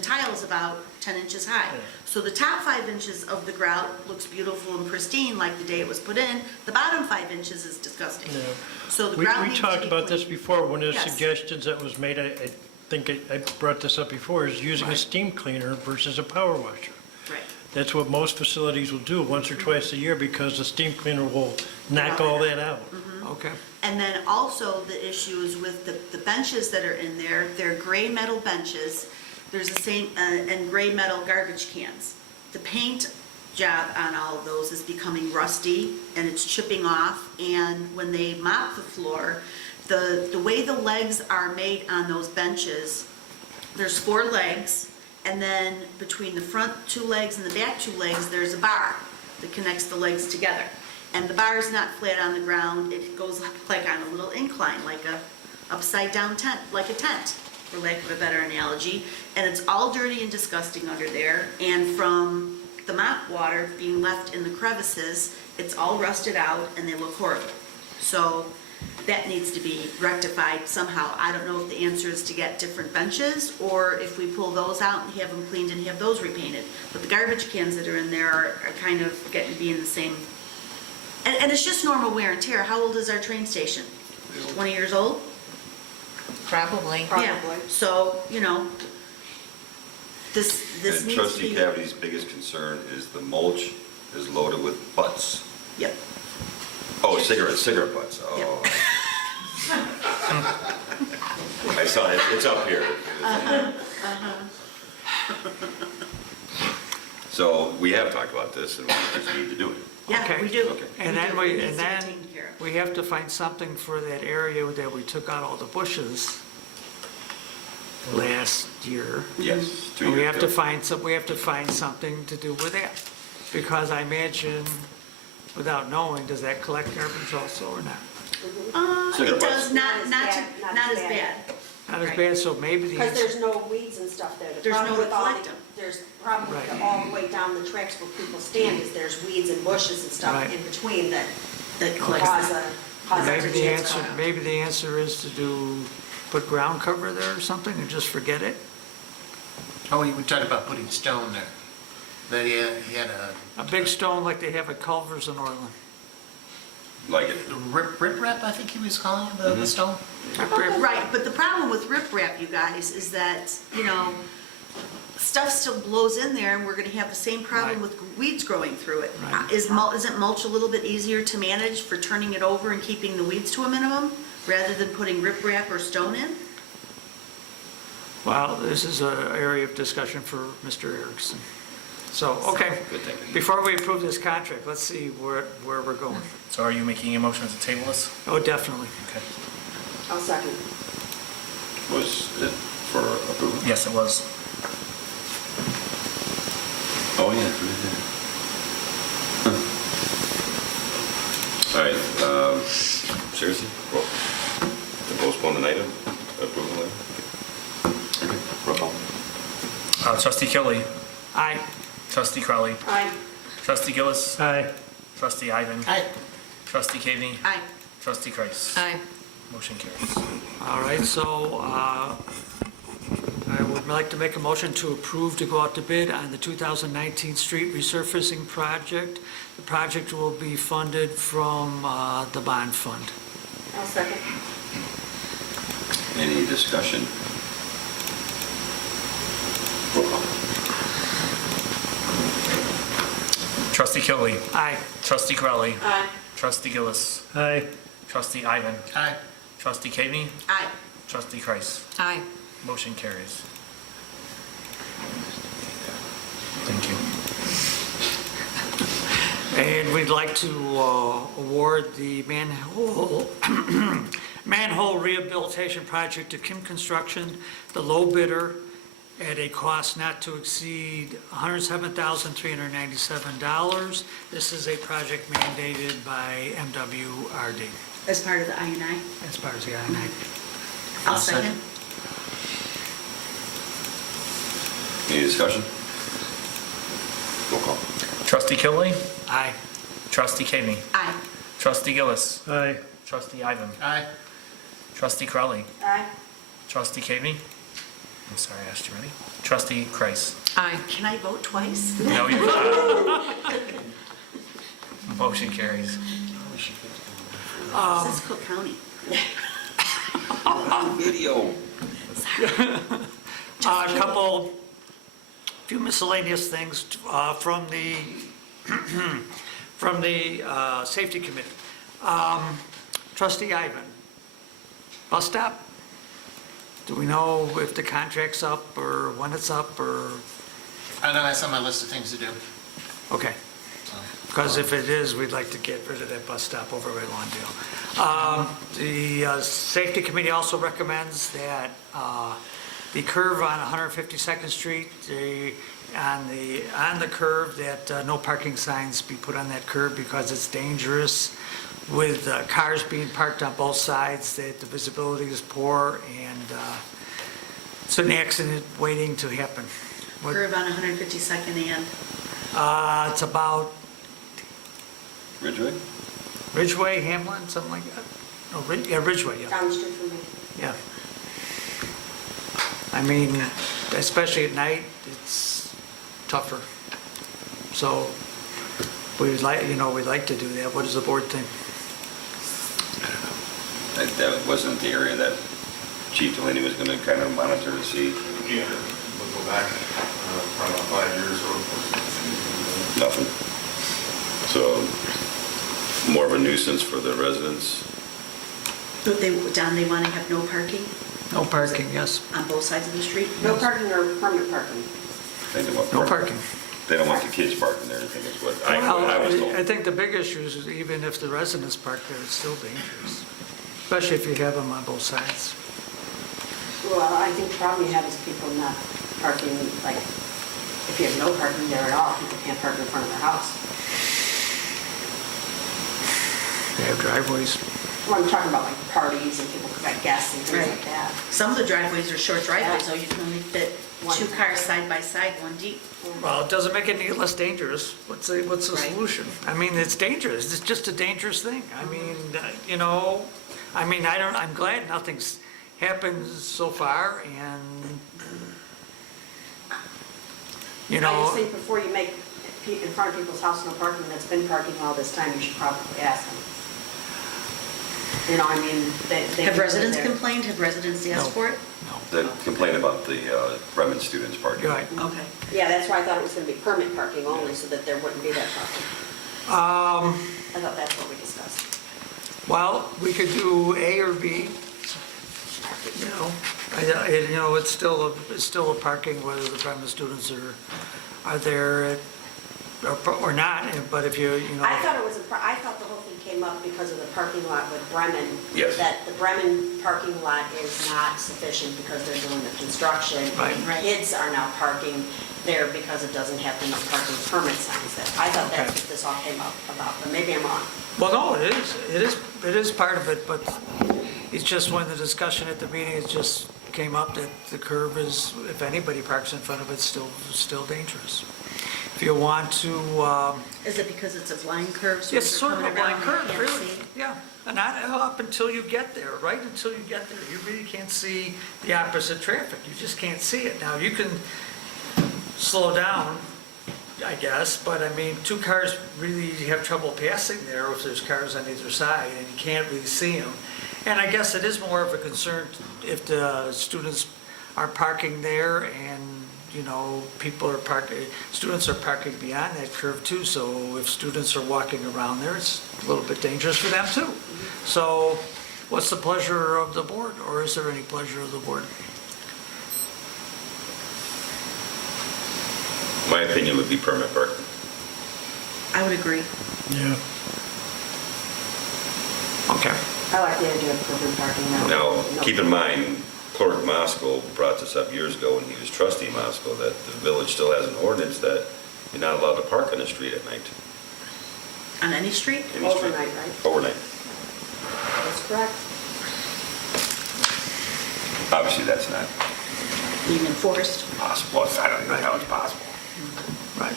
tile's about 10 inches high. So the top 5 inches of the grout looks beautiful and pristine like the day it was put in, the bottom 5 inches is disgusting. Yeah. So the We grout needs to be talked about this cleaned. before, one of the Yes. suggestions that was made, I think I brought this up before, is using a steam cleaner versus a power washer. Right. That's what most facilities will do once or twice a year, because the steam cleaner will knock all that out. Okay. And then also the issues with the benches that are in there, they're gray metal benches. There's the same, and gray metal garbage cans. The paint job on all of those is becoming rusty and it's chipping off. And when they mop the floor, the way the legs are made on those benches, there's 4 legs, and then between the front 2 legs and the back 2 legs, there's a bar that connects the legs together. And the bar is not flat on the ground, it goes up like on a little incline, like a upside down tent, like a tent, for lack of a better analogy. And it's all dirty and disgusting under there, and from the mop water being left in the crevices, it's all rusted out and they look horrible. So that needs to be rectified somehow. I don't know if the answer is to get different benches, or if we pull those out and have them cleaned and have those repainted. But the garbage cans that are in there are kind of getting to be in the same, and it's just normal wear and tear. How old is our train station? 20 years old? Probably. Yeah. So, this And needs to be. Trustee Cavity's biggest concern is the mulch is loaded with butts. Yep. Oh, cigarette butts, oh. I saw it, it's up here. So we have talked about this and we just need to do it. Yeah, Okay. we do. Okay. And We then do. It we, needs and to be then taken care of. we have to find something for that area that we took out all the bushes last year. Yes. 2 And we years have to ago. we have to find something to do with that. Because I imagine, without knowing, does that collect garbage also or not? Cigarette It butts. does, not as bad. Not as Right. bad, so maybe the Because answer, there's no weeds and stuff there. The There's problem no with all collect the- 'em. There's probably Right. all the way down the tracks where people stand is there's weeds and bushes and stuff Right. in between that That cause collects. cause maybe it the to answer, maybe the answer is to put ground cover there or something and just forget it? Oh, we talked about putting stone there. But he had A big stone like they have at Culver's in Orland. Like it. the rip-rap, I think he was calling it, the stone. Right, but the problem with riprap, you guys, is that, stuff still blows in there, and we're gonna have the same problem Right. with weeds growing through it. Right. Isn't mulch a little bit easier to manage for turning it over and keeping the weeds to a minimum, rather than putting riprap or stone in? Well, this is an area of discussion for Mr. Erickson. So, okay, Good thinking. before we approve this contract, let's see where we're going. So are you making a motion to table this? Oh, definitely. Okay. I'll second. Was it for approval? Yes, it was. Oh, yeah. All right, seriously? Well, to postpone the item, approval item? Okay, roll call. Trustee Kelly, Aye. Trustee Crowley, Aye. Trustee Gillis, Aye. Trustee Ivan, Aye. Trustee Kaveny, Aye. Trustee Kreis. Aye. Motion carries. All right, so I would like to make a motion to approve to go out to bid on the 2019 street resurfacing project. The project will be funded from the bond fund. I'll second. Any discussion? Roll call. Trustee Kelly, Aye. Trustee Crowley, Aye. Trustee Gillis, Aye. Trustee Ivan, Aye. Trustee Kaveny, Aye. Trustee Kreis. Aye. Motion carries. Thank you. And we'd like to award the manhole manhole rehabilitation project to Kim Construction, the low bidder, at a cost not to exceed $107,397. This is a project mandated by MWRD As part of the INI. as part of the INI. I'll second. Any discussion? Roll call. Trustee Killy? Aye. Trustee Kami? Aye. Trustee Gillis? Aye. Trustee Ivan? Aye. Trustee Crowley? Aye. Trustee Kami? I'm sorry, I asked you already. Trustee Kreis? Aye. Can I vote twice? No, you cannot. Motion carries. This is Cook County. Video. A few miscellaneous things from the, from the Safety Committee. Trustee Ivan, bus stop? Do we know if the contract's up or when it's up or, I know that's on my list of things to do. okay. Because if it is, we'd like to get rid of that bus stop over by Lawndale. The Safety Committee also recommends that the curve on 152nd Street, on the curve, that no parking signs be put on that curve because it's dangerous with cars being parked on both sides, that the visibility is poor, and it's an accident waiting to happen. Curve on 152nd and, It's about Ridgeway? Ridgeway, Hamlin, something like that? No, Ridgeway, yeah. Down the street from me. Yeah. I mean, especially at night, it's tougher. So we'd like to do that. What does the board think? That wasn't the area that Chief Delaney was going to kind of monitor to see. Yeah, we'll go back probably about 5 years or. Nothing. So more of a nuisance for the residents. Don, they want to have no parking No parking, yes. on both sides of the street? No parking or permanent parking? They don't want No parking. They don't want the kids parking there, I think is what I was Well, I told. think the big issue is even if the residents park there, it's still dangerous, especially if you have them on both sides. Well, I think the problem you have is people not parking, like, if you have no parking there at all, people can't park in front of their house. They have driveways. Well, I'm talking about like parties and people, like guests and things like that. Some of the driveways are short driveways, Yeah. so you can only fit One. 2 cars side by side, 1 deep. Well, it doesn't make it any less dangerous. What's the Right. solution? I mean, it's dangerous. It's just a dangerous thing. I mean, I'm glad nothing's happened so far, and, I just think before you make in front of people's house no parking that's been parking all this time, you should probably ask them. They. Have residents there. complained? Have residents asked No. for it? They complained about the Bremen students parking. you're right. Okay. Yeah, that's why I thought it was going to be permit parking only, so that there wouldn't be that problem. I thought that's what we discussed. Well, we could do A or B. It's still a parking, whether the Bremen students are there or not, but if I thought the whole thing came up because of the parking lot with Bremen. Yes. That the Bremen parking lot is not sufficient because they're doing the construction. Right. Right. Kids are now parking there because it doesn't have the no parking permit signs there. I thought that's what this all came up about, but maybe I'm wrong. Well, no, it is part of it, but it's just when the discussion at the meeting, it just came up that the curve is, if anybody parks in front of it, still dangerous. If you want to, Is it because it's a blind curve? So it's as sort you're of a coming blind around, curve, you can't really, see? yeah. And not up until you get there, right until you get there. You really can't see the opposite traffic, you just can't see it. Now, you can slow down, I guess, but I mean, 2 cars really have trouble passing there if there's cars on either side, and you can't really see them. And I guess it is more of a concern if the students are parking there and, students are parking beyond that curve too, so if students are walking around there, it's a little bit dangerous for them too. So what's the pleasure of the board, or is there any pleasure of the board? My opinion would be permanent parking. I would agree. Yeah. Okay. I like the idea of permanent parking now. Now, keep in mind, Clerk Moscow brought this up years ago when he was trustee Moscow, that the village still has an ordinance that you're not allowed to park on the street at night. On any street? Any street. Overnight, right? Overnight. That's correct. Obviously, that's not Being enforced? possible. I don't even know how it's possible. Right.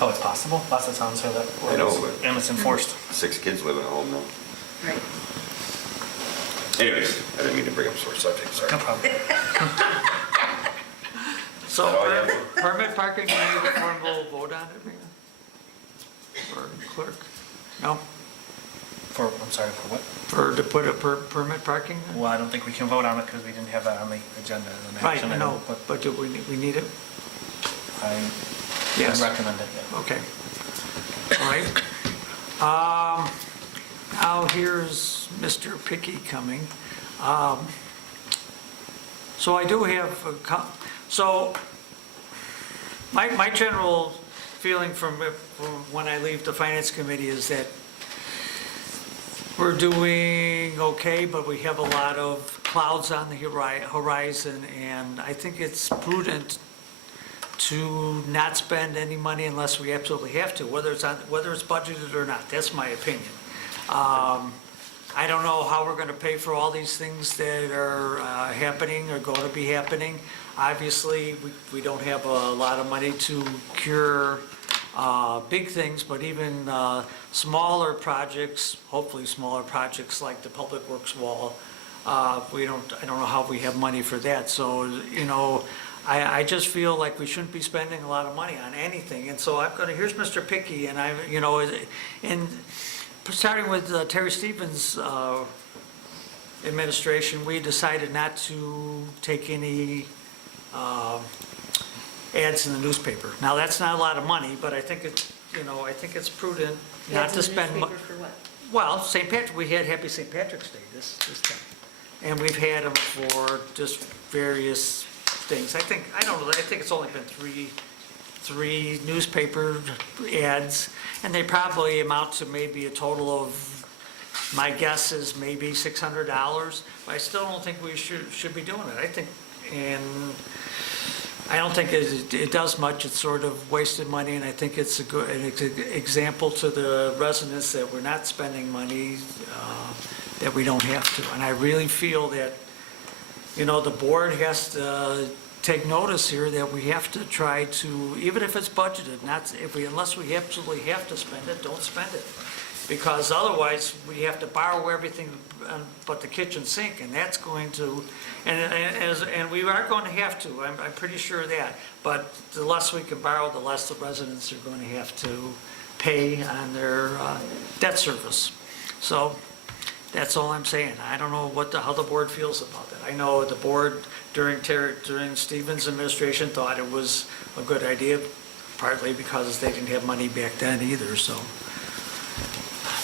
Oh, it's possible? Lots of towns have that. I know, but- And it's enforced. 6 kids living at home now. Right. Anyways, I didn't mean to bring up sore subject, sorry. No problem. So Is that all you have? permit parking, you need a formal vote on it, Rena? Or clerk? No? I'm sorry, for what? To put a permit parking? Well, I don't think we can vote on it because we didn't have that on the agenda as an Right, action I item, know, but do we need it? I Yes. would recommend it, yeah. Okay. All right. Now here's Mr. Picky coming. So I do have, so my general feeling from when I leave the Finance Committee is that we're doing okay, but we have a lot of clouds on the horizon, and I think it's prudent to not spend any money unless we absolutely have to, whether it's budgeted or not. That's my opinion. I don't know how we're going to pay for all these things that are happening or going to be happening. Obviously, we don't have a lot of money to cure big things, but even smaller projects, hopefully smaller projects like the Public Works wall, I don't know how we have money for that. So, I just feel like we shouldn't be spending a lot of money on anything. And so here's Mr. Picky, and and starting with Terry Stevens' administration, we decided not to take any ads in the newspaper. Now, that's not a lot of money, but I think it's prudent not to spend. Ads in the newspaper for what? Well, St. Patrick, we had Happy St. Patrick's Day this time. And we've had them for just various things. I think it's only been three newspaper ads, and they probably amount to maybe a total of, my guess is maybe $600, but I still don't think we should be doing it. I don't think it does much. It's sort of wasted money, and I think it's an example to the residents that we're not spending money that we don't have to. And I really feel that, the board has to take notice here that we have to try to, even if it's budgeted, unless we absolutely have to spend it, don't spend it. Because otherwise, we have to borrow everything but the kitchen sink, and that's going to, and we are going to have to, I'm pretty sure of that. But the less we can borrow, the less the residents are going to have to pay on their debt service. So that's all I'm saying. I don't know how the board feels about that. I know the board during Stevens' administration thought it was a good idea, partly because they didn't have money back then either, so.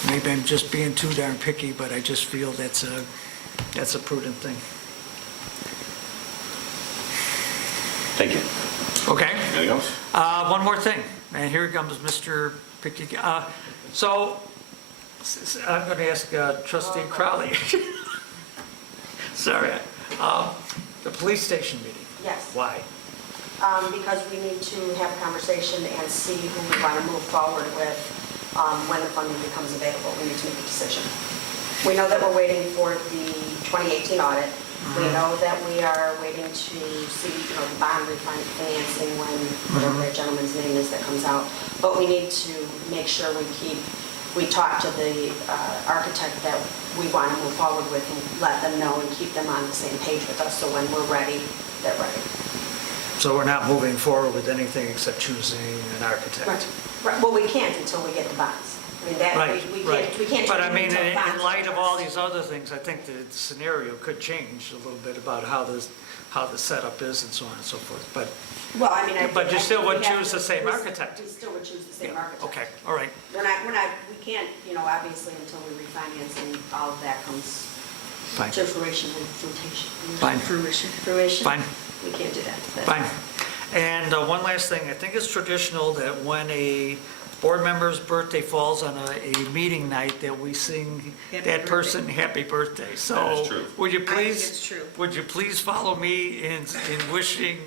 Maybe I'm just being too darn picky, but I just feel that's a prudent thing. Thank you. Okay. Anything else? One more thing, and here comes Mr. Picky. So I'm going to ask Trustee Crowley. Sorry. The police station meeting. Yes. Why? Because we need to have a conversation and see who we want to move forward with when the funding becomes available. We need to make a decision. We know that we're waiting for the 2018 audit. We know that we are waiting to see, the bond refinancing when whatever that gentleman's name is that comes out. But we need to make sure we talk to the architect that we want to move forward with and let them know and keep them on the same page with us, so when we're ready, they're ready. So we're not moving forward with anything except choosing an architect? Right. Well, we can't until we get the bonds. I mean, that, Right, we right. can't. But I do it mean, until in bonds light of are all passed. these other things, I think the scenario could change a little bit about how the setup is and so on and so forth. But Well, I mean, But you still would we have choose to- the same architect. We still would choose the same Yeah, architect. okay, all right, We can't, obviously, until we refinance and all of that comes fine, to fruition and fruition. Fine. Fruition. fine, We can't do that. That's fine. And one last thing, I think it's traditional that when a board member's birthday falls on a meeting night, that we sing Happy that person happy birthday. So That is true. would you I think please? it's true. Would you please follow me in wishing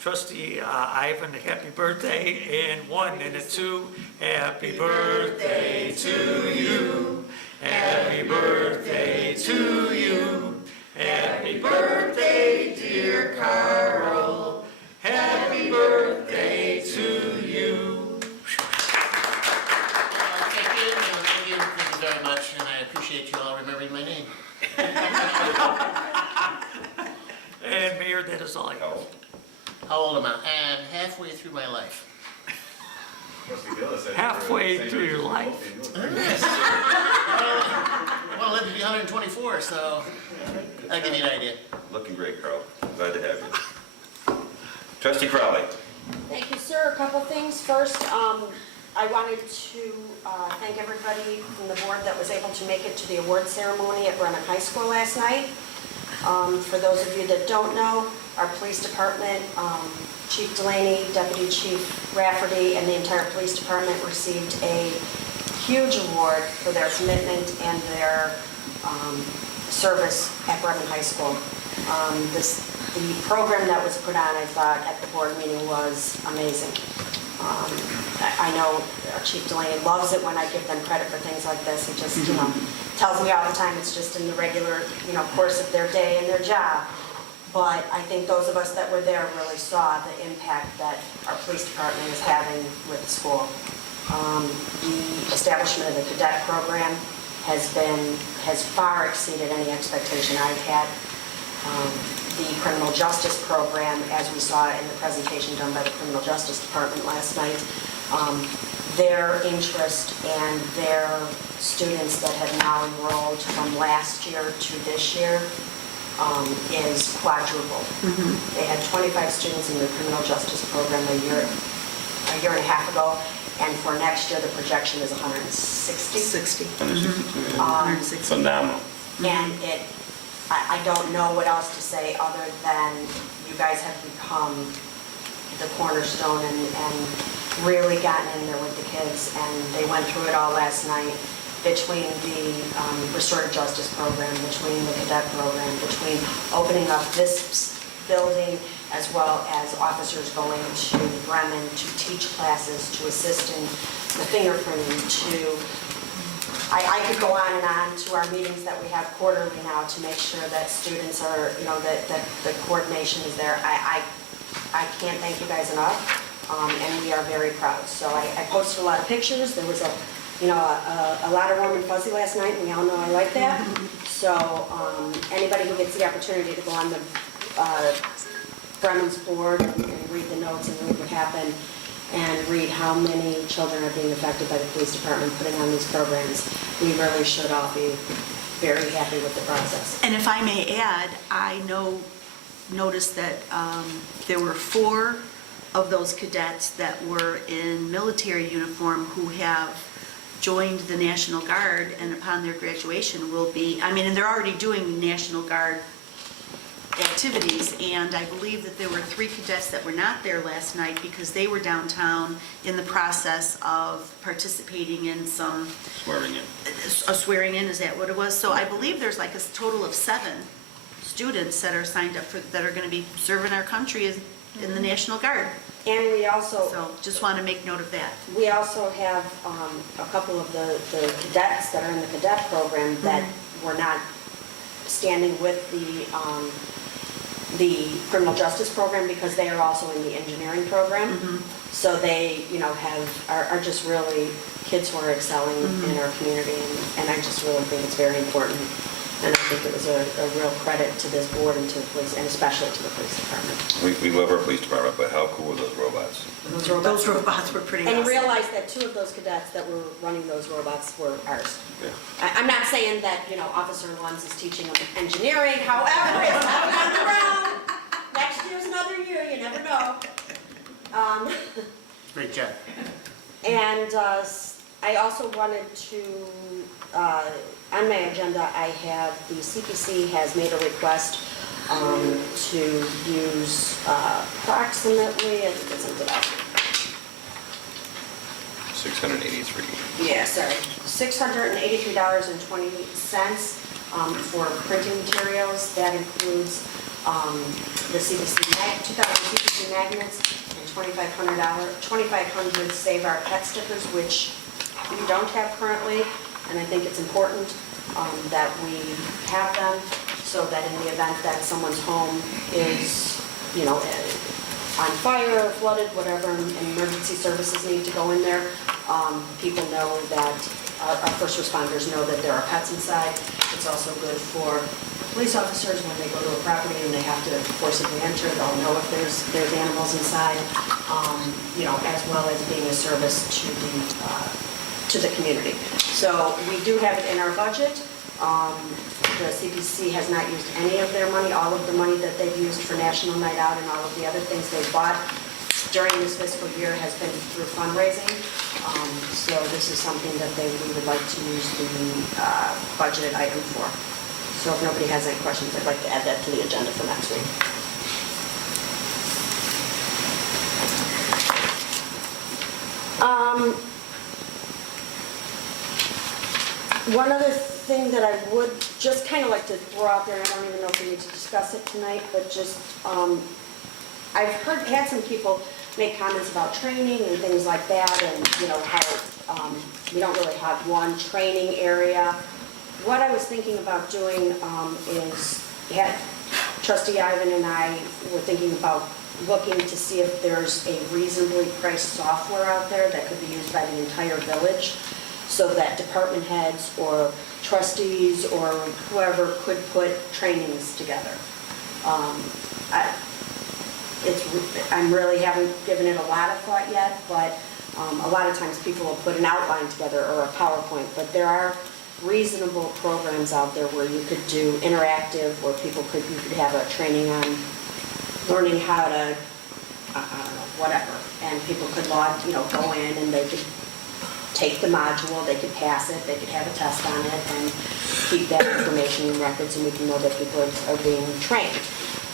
trustee Ivan a happy birthday? And 1 and a 2, happy birthday to you. Happy birthday to you. Happy birthday, dear Carl. Happy birthday to you. Thank you very much, and I appreciate you all remembering my name. And Mayor, that is all I have. How old am I? I'm halfway through my life. Halfway through your life. Yes. I want to live to be 124, so I'll give you an idea. Looking great, Carl. Glad to have you. Trustee Crowley. Thank you, sir. A couple things. First, I wanted to thank everybody from the board that was able to make it to the award ceremony at Bremen High School last night. For those of you that don't know, our police department, Chief Delaney, Deputy Chief Rafferty, and the entire police department received a huge award for their commitment and their service at Bremen High School. The program that was put on, I thought, at the board meeting was amazing. I know Chief Delaney loves it when I give them credit for things like this. He just, tells me all the time it's just in the regular, course of their day and their job. But I think those of us that were there really saw the impact that our police department is having with the school. The establishment of the cadet program has far exceeded any expectation I've had. The criminal justice program, as we saw in the presentation done by the criminal justice department last night, their interest and their students that have now enrolled from last year to this year is quadruple. They had 25 students in the criminal justice program a year and a half ago, and for next year the projection is 160. 60. 162. Phenomenal. And I don't know what else to say other than you guys have become the cornerstone and really gotten in there with the kids, and they went through it all last night. Between the restorative justice program, between the cadet program, between opening up this building, as well as officers going to Bremen to teach classes, to assist in the fingerprinting, I could go on and on to our meetings that we have quarterly now to make sure that students are, that the coordination is there. I can't thank you guys enough, and we are very proud. So I posted a lot of pictures. There was a lot of warm and fuzzy last night, and we all know I like that. So anybody who gets the opportunity to go on the Bremen's board and read the notes and read what happened, and read how many children are being affected by the police department putting on these programs, we really should all be very happy with the process. And if I may add, I noticed that there were 4 of those cadets that were in military uniform who have joined the National Guard, and upon their graduation will be, and they're already doing National Guard activities, and I believe that there were 3 cadets that were not there last night because they were downtown in the process of participating in some... Swearing in. A swearing in, is that what it was? So I believe there's like a total of 7 students that are signed up for, that are going to be serving our country in the National Guard. And we also... So just want to make note of that. We also have a couple of the cadets that are in the cadet program that were not standing with the criminal justice program because they are also in the engineering program. So they, are just really kids who are excelling in our community, and I just really think it's very important. And I think it was a real credit to this board and to the police, and especially to the police department. We love our police department, but how cool are those robots? Those robots were pretty awesome. And realize that 2 of those cadets that were running those robots were ours. Yeah. I'm not saying that, Officer Luns is teaching them engineering, however, it's not on the ground. Next year's another year, you never know. Great job. And I also wanted to, on my agenda, I have, the CPC has made a request to use approximately, I think it's up, 683. Yeah, sorry, $683.20 for printing materials. That includes the CPC 2,000 CPC magnets and $2,500 Save Our Pet stickers, which we don't have currently, and I think it's important that we have them so that in the event that someone's home is, on fire, flooded, whatever, and emergency services need to go in there, people know that, our first responders know that there are pets inside. It's also good for police officers when they go to a property and they have to forcibly enter, they'll know if there's animals inside, as well as being a service to the community. So we do have it in our budget. The CPC has not used any of their money. All of the money that they've used for National Night Out and all of the other things they've bought during this fiscal year has been through fundraising. So this is something that we would like to use the budgeted item for. So if nobody has any questions, I'd like to add that to the agenda for next week. One other thing that I would just kind of like to throw out there, and I don't even know if we need to discuss it tonight, but just, I've had some people make comments about training and things like that, and how we don't really have one training area. What I was thinking about doing is, Trustee Ivan and I were thinking about looking to see if there's a reasonably priced software out there that could be used by the entire village, so that department heads or trustees or whoever could put trainings together. I really haven't given it a lot of thought yet, but a lot of times people will put an outline together or a PowerPoint, but there are reasonable programs out there where you could do interactive, where you could have a training on learning how to, I don't know, whatever, and people could go in and they could take the module, they could pass it, they could have a test on it, and keep that information in records, and we can know that people are being trained.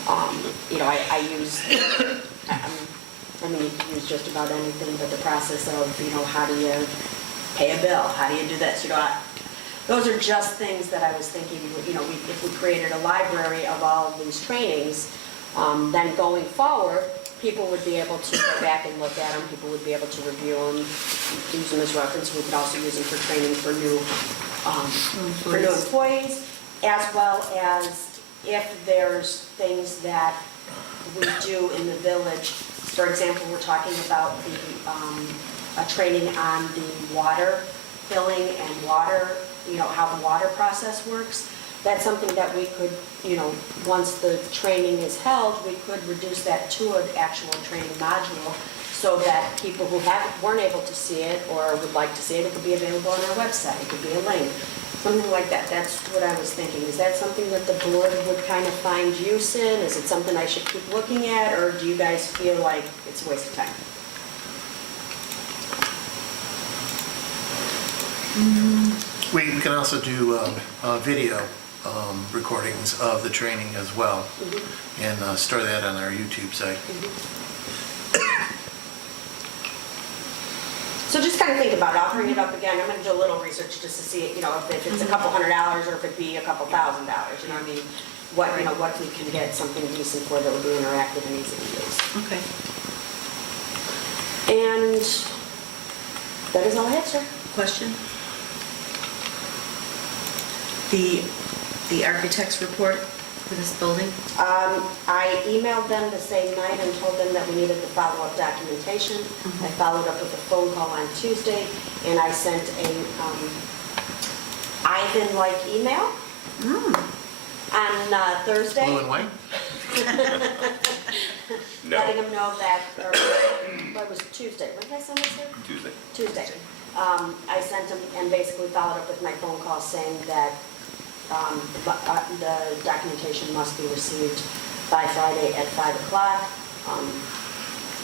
I use, you can use just about anything, but the process of, how do you pay a bill? How do you do this? Those are just things that I was thinking, if we created a library of all of these trainings, then going forward, people would be able to go back and look at them, people would be able to review them, use them as reference. We could also use them for training for new employees, as well as if there's things that we do in the village. For example, we're talking about a training on the water billing and water, how the water process works. That's something that we could, once the training is held, we could reduce that to an actual training module so that people who weren't able to see it or would like to see it, it could be available on our website. It could be a link, something like that. That's what I was thinking. Is that something that the board would kind of find use in? Is it something I should keep looking at, or do you guys feel like it's a waste of time? We can also do video recordings of the training as well, and store that on our YouTube site. So just kind of think about it. I'll bring it up again. I'm going to do a little research just to see, if it's a couple $100 or if it'd be a couple $1,000. What we can get something decent for that would be interactive and easy to use. Okay. And that is all I have, sir. Question? The architect's report for this building? I emailed them the same night and told them that we needed the follow-up documentation. I followed up with a phone call on Tuesday, and I sent a Ivan-like email on Thursday. Blue and white? No. Letting them know that, it was Tuesday. When did I send this in? Tuesday. I sent them and basically followed up with my phone call saying that the documentation must be received by Friday at 5 o'clock.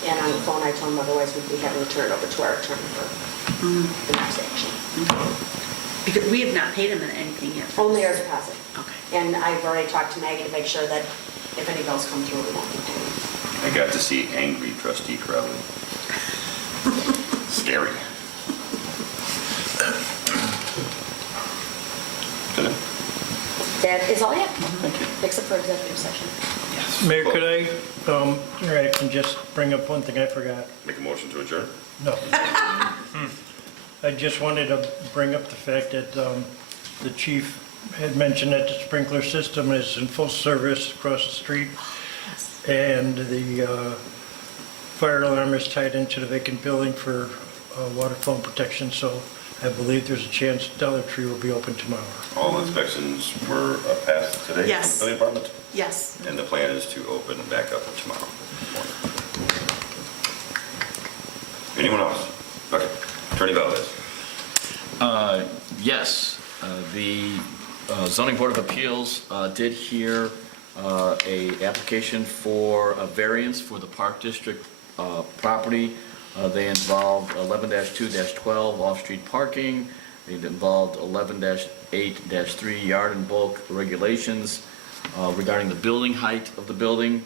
And on the phone, I told them otherwise we'd be having to turn it over to our attorney for the next action. Because we have not paid him anything yet. Only our deposit. Okay. And I've already talked to Maggie to make sure that if any bills come through, we won't be paying. I got to see angry trustee Crowley. Scary. That is all I have, except for executive session. Mayor, could I can just bring up one thing I forgot? Make a motion to adjourn? No. I just wanted to bring up the fact that the chief had mentioned that the sprinkler system is in full service across the street, and the fire alarm is tied into the vacant building for water flow protection, so I believe there's a chance Dollar Tree will be open tomorrow. All inspections were passed today? Yes. From the building department? Yes. And the plan is to open back up tomorrow morning. Anyone else? Okay. Attorney Valdez. Yes, the zoning board of appeals did hear a application for a variance for the Park District property. They involved 11-2-12 off-street parking. It involved 11-8-3 yard and bulk regulations regarding the building height of the building.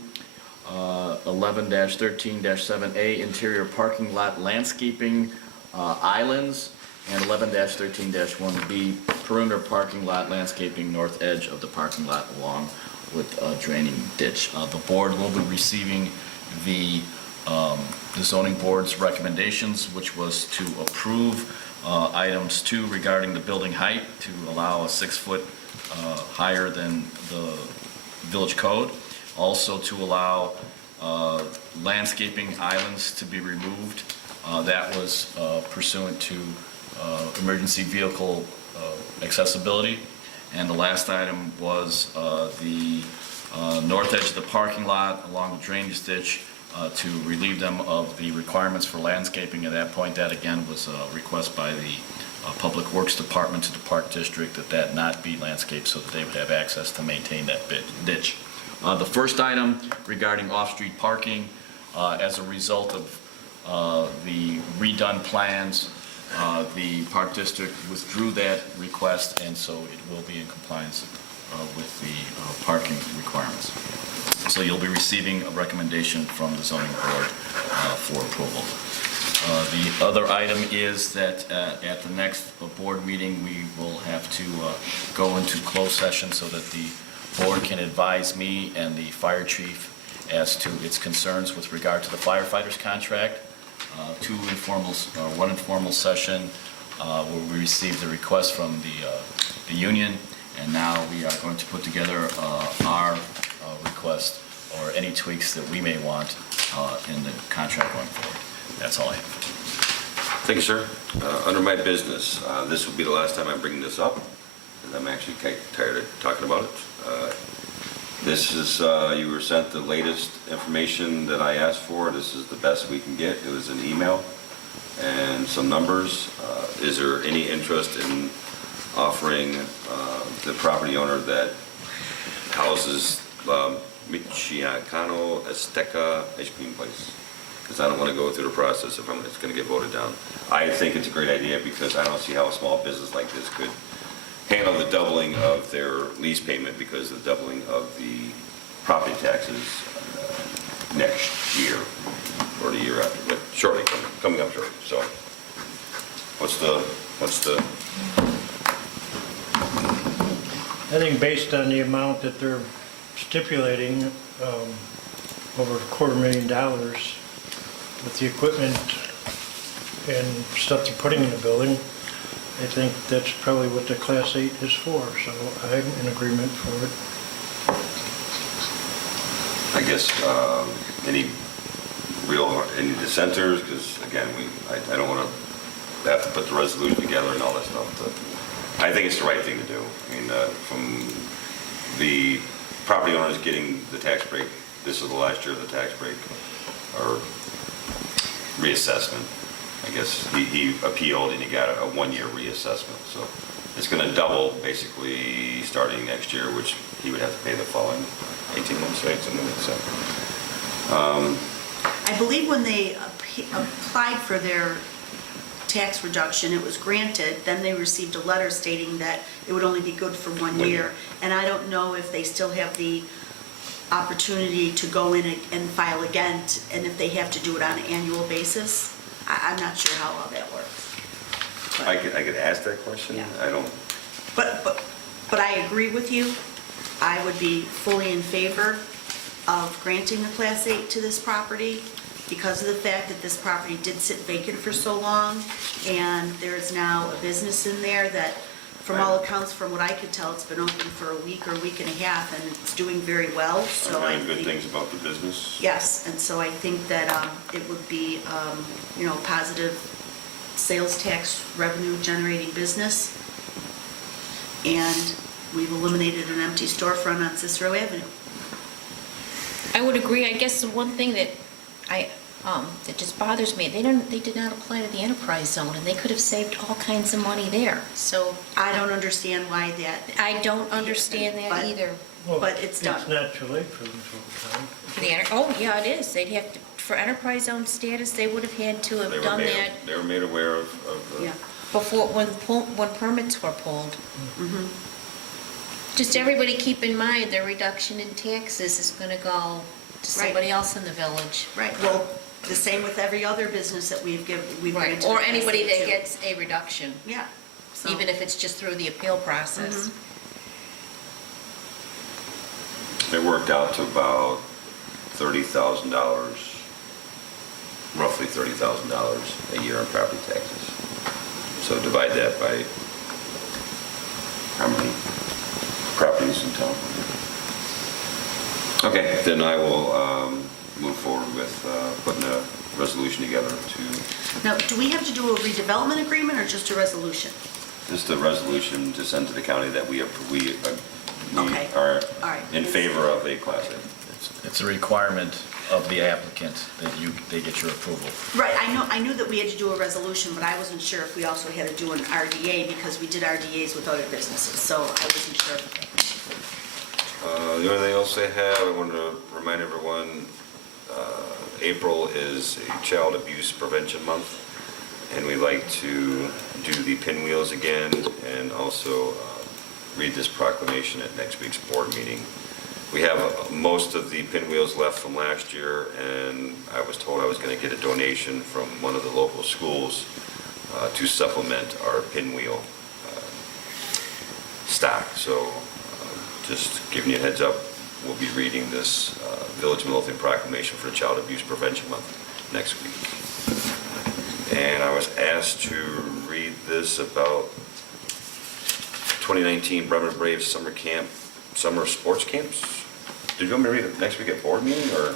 11-13-7A interior parking lot landscaping islands, and 11-13-1B perimeter parking lot landscaping north edge of the parking lot along with a draining ditch. The board will be receiving the zoning board's recommendations, which was to approve items 2 regarding the building height to allow a 6-foot higher than the village code. Also to allow landscaping islands to be removed. That was pursuant to emergency vehicle accessibility. And the last item was the north edge of the parking lot along the drainage ditch to relieve them of the requirements for landscaping. At that point, that again was a request by the Public Works Department to the Park District that not be landscaped so that they would have access to maintain that ditch. The first item regarding off-street parking, as a result of the redone plans, the Park District withdrew that request, and so it will be in compliance with the parking requirements. So you'll be receiving a recommendation from the zoning board for approval. The other item is that at the next board meeting, we will have to go into closed session so that the board can advise me and the fire chief as to its concerns with regard to the firefighters contract. One informal session where we received a request from the union, and now we are going to put together our request or any tweaks that we may want in the contract going forward. That's all I have. Thank you, sir. Under my business, this will be the last time I bring this up, and I'm actually kind of tired of talking about it. This is, you were sent the latest information that I asked for. This is the best we can get. It was an email and some numbers. Is there any interest in offering the property owner that houses Michoacano Azteca ice cream place? Because I don't want to go through the process if it's going to get voted down. I think it's a great idea because I don't see how a small business like this could handle the doubling of their lease payment because of the doubling of the property taxes next year or the year after, but shortly, coming up shortly. So what's the? I think based on the amount that they're stipulating, over $250,000 with the equipment and stuff they're putting in the building, I think that's probably what the Class 8 is for, so I'm in agreement for it. I guess any dissenters? Because again, I don't want to have to put the resolution together and all that stuff. But I think it's the right thing to do. I mean, from the property owners getting the tax break, this is the last year of the tax break or reassessment. I guess he appealed and he got a 1-year reassessment. So it's going to double basically starting next year, which he would have to pay the following 18 months, right? Something like that. I believe when they applied for their tax reduction, it was granted, then they received a letter stating that it would only be good for 1 year. And I don't know if they still have the opportunity to go in and file again, and if they have to do it on an annual basis. I'm not sure how all that works. I could ask that question. Yeah. I don't. But But I agree with you. I would be fully in favor of granting the Class 8 to this property because of the fact that this property did sit vacant for so long, and there is now a business in there that, from all accounts, from what I could tell, it's been open for a week or a week and a half, and it's doing very well, so I I've heard good think... things about the business. Yes, and so I think that it would be, positive sales tax revenue generating business. And we've eliminated an empty storefront on Cicero Avenue. I would agree. I guess the one thing that that just bothers me, they did not apply to the enterprise zone, and they could have saved all kinds of money there. So I don't understand why that... I don't understand that But- either. Well, But it's done. It's not too late for them to apply. For the oh, yeah, it is. They'd have to, for enterprise zone status, they would have had to They have were done made, that they were made aware of the... Yeah. before, when permits were pulled. Mhm. Just everybody keep in mind, their reduction in taxes is gonna go to somebody else in the village. Right, well, the same with every other business that we've Right, granted. or a anybody Class A that to. gets a reduction, Yeah. So- even if it's just through the appeal process. Mhm. It worked out to about $30,000, roughly $30,000 a year in property taxes. So divide that by how many properties in town? Okay, then I will move forward with putting a resolution together to, Now, do we have to do a redevelopment agreement or just a resolution? just a resolution to send to the county that we Okay. are All right. in favor of a Class A. It's a requirement of the applicant that they get your approval. Right, I knew that we had to do a resolution, but I wasn't sure if we also had to do an RDA because we did RDAs with other businesses, so I wasn't sure. The only thing else I have, I wanted to remind everyone, April is a Child Abuse Prevention Month, and we like to do the pinwheels again and also read this proclamation at next week's board meeting. We have most of the pinwheels left from last year, and I was told I was going to get a donation from one of the local schools to supplement our pinwheel stock. So just giving you a heads up, we'll be reading this Village of Midlothian proclamation for Child Abuse Prevention Month next week. And I was asked to read this about 2019 Bremen Braves summer sports camps. Did you want me to read it next week at board meeting, or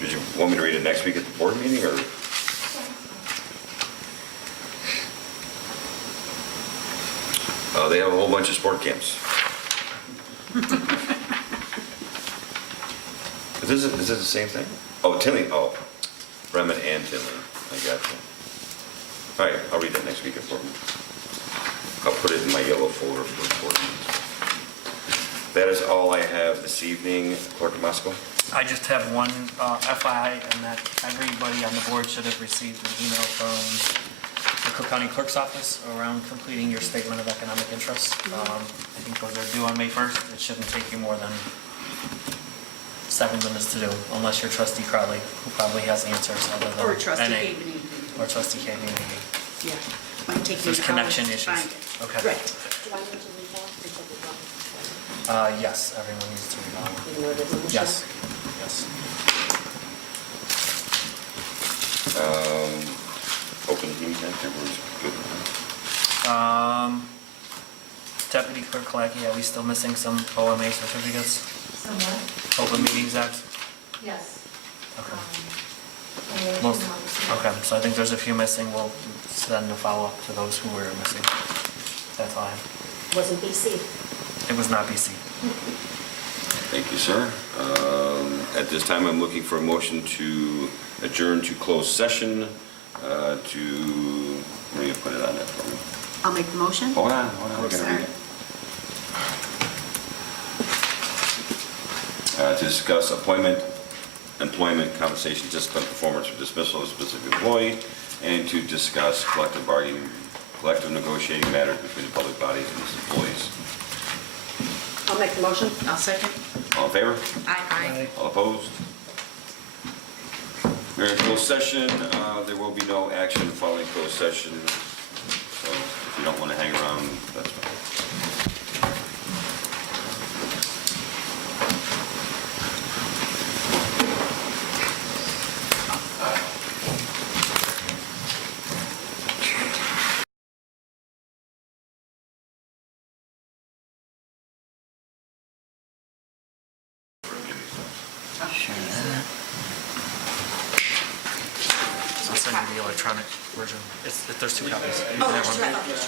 did you want me to read it next week at the board meeting, or? They have a whole bunch of sport camps. Is it the same thing? Oh, Tinley, Bremen and Tinley, I got you. All right, I'll read that next week at board meeting. I'll put it in my yellow folder for board meetings. That is all I have this evening. Clerk Mosco? I just have one FYI, and that everybody on the board should have received an email from the Cook County Clerk's Office around completing your statement of economic interest. I think those are due on May 1st. It shouldn't take you more than 7 minutes to do, unless you're Trustee Crowley, who probably has answers other than Or Trustee NA. Haven. Or Trustee Haven. Yeah. Might take me There's an hour connection to issues. find it. Okay. Right. Do I need to read that? Or should we go? Yes, everyone needs to read all. Even though it isn't in the Yes, sheet? yes. Open meeting time, everyone's good. Deputy Clerk Kalaki, are we still missing some OMA certificates? Someone? Open Meetings Act? Yes. Okay. Okay, so I think there's a few missing. We'll send a follow-up to those who were missing. That's all I have. Wasn't BC. It was not BC. Thank you, sir. At this time, I'm looking for a motion to adjourn to closed session where do you put it on there for me? I'll make the motion. Hold on, Oh, we're gonna sorry. read it. To discuss appointment, employment, compensation, discipline, performance, or dismissal of a specific employee, and to discuss collective negotiating matters between the public bodies and its employees. I'll make the motion. I'll second. All in favor? Aye. All opposed? We're in closed session. There will be no action following closed session. So if you don't want to hang around, that's fine. send you the electronic version. There's two copies. You can Oh, have there's one. two, I thought.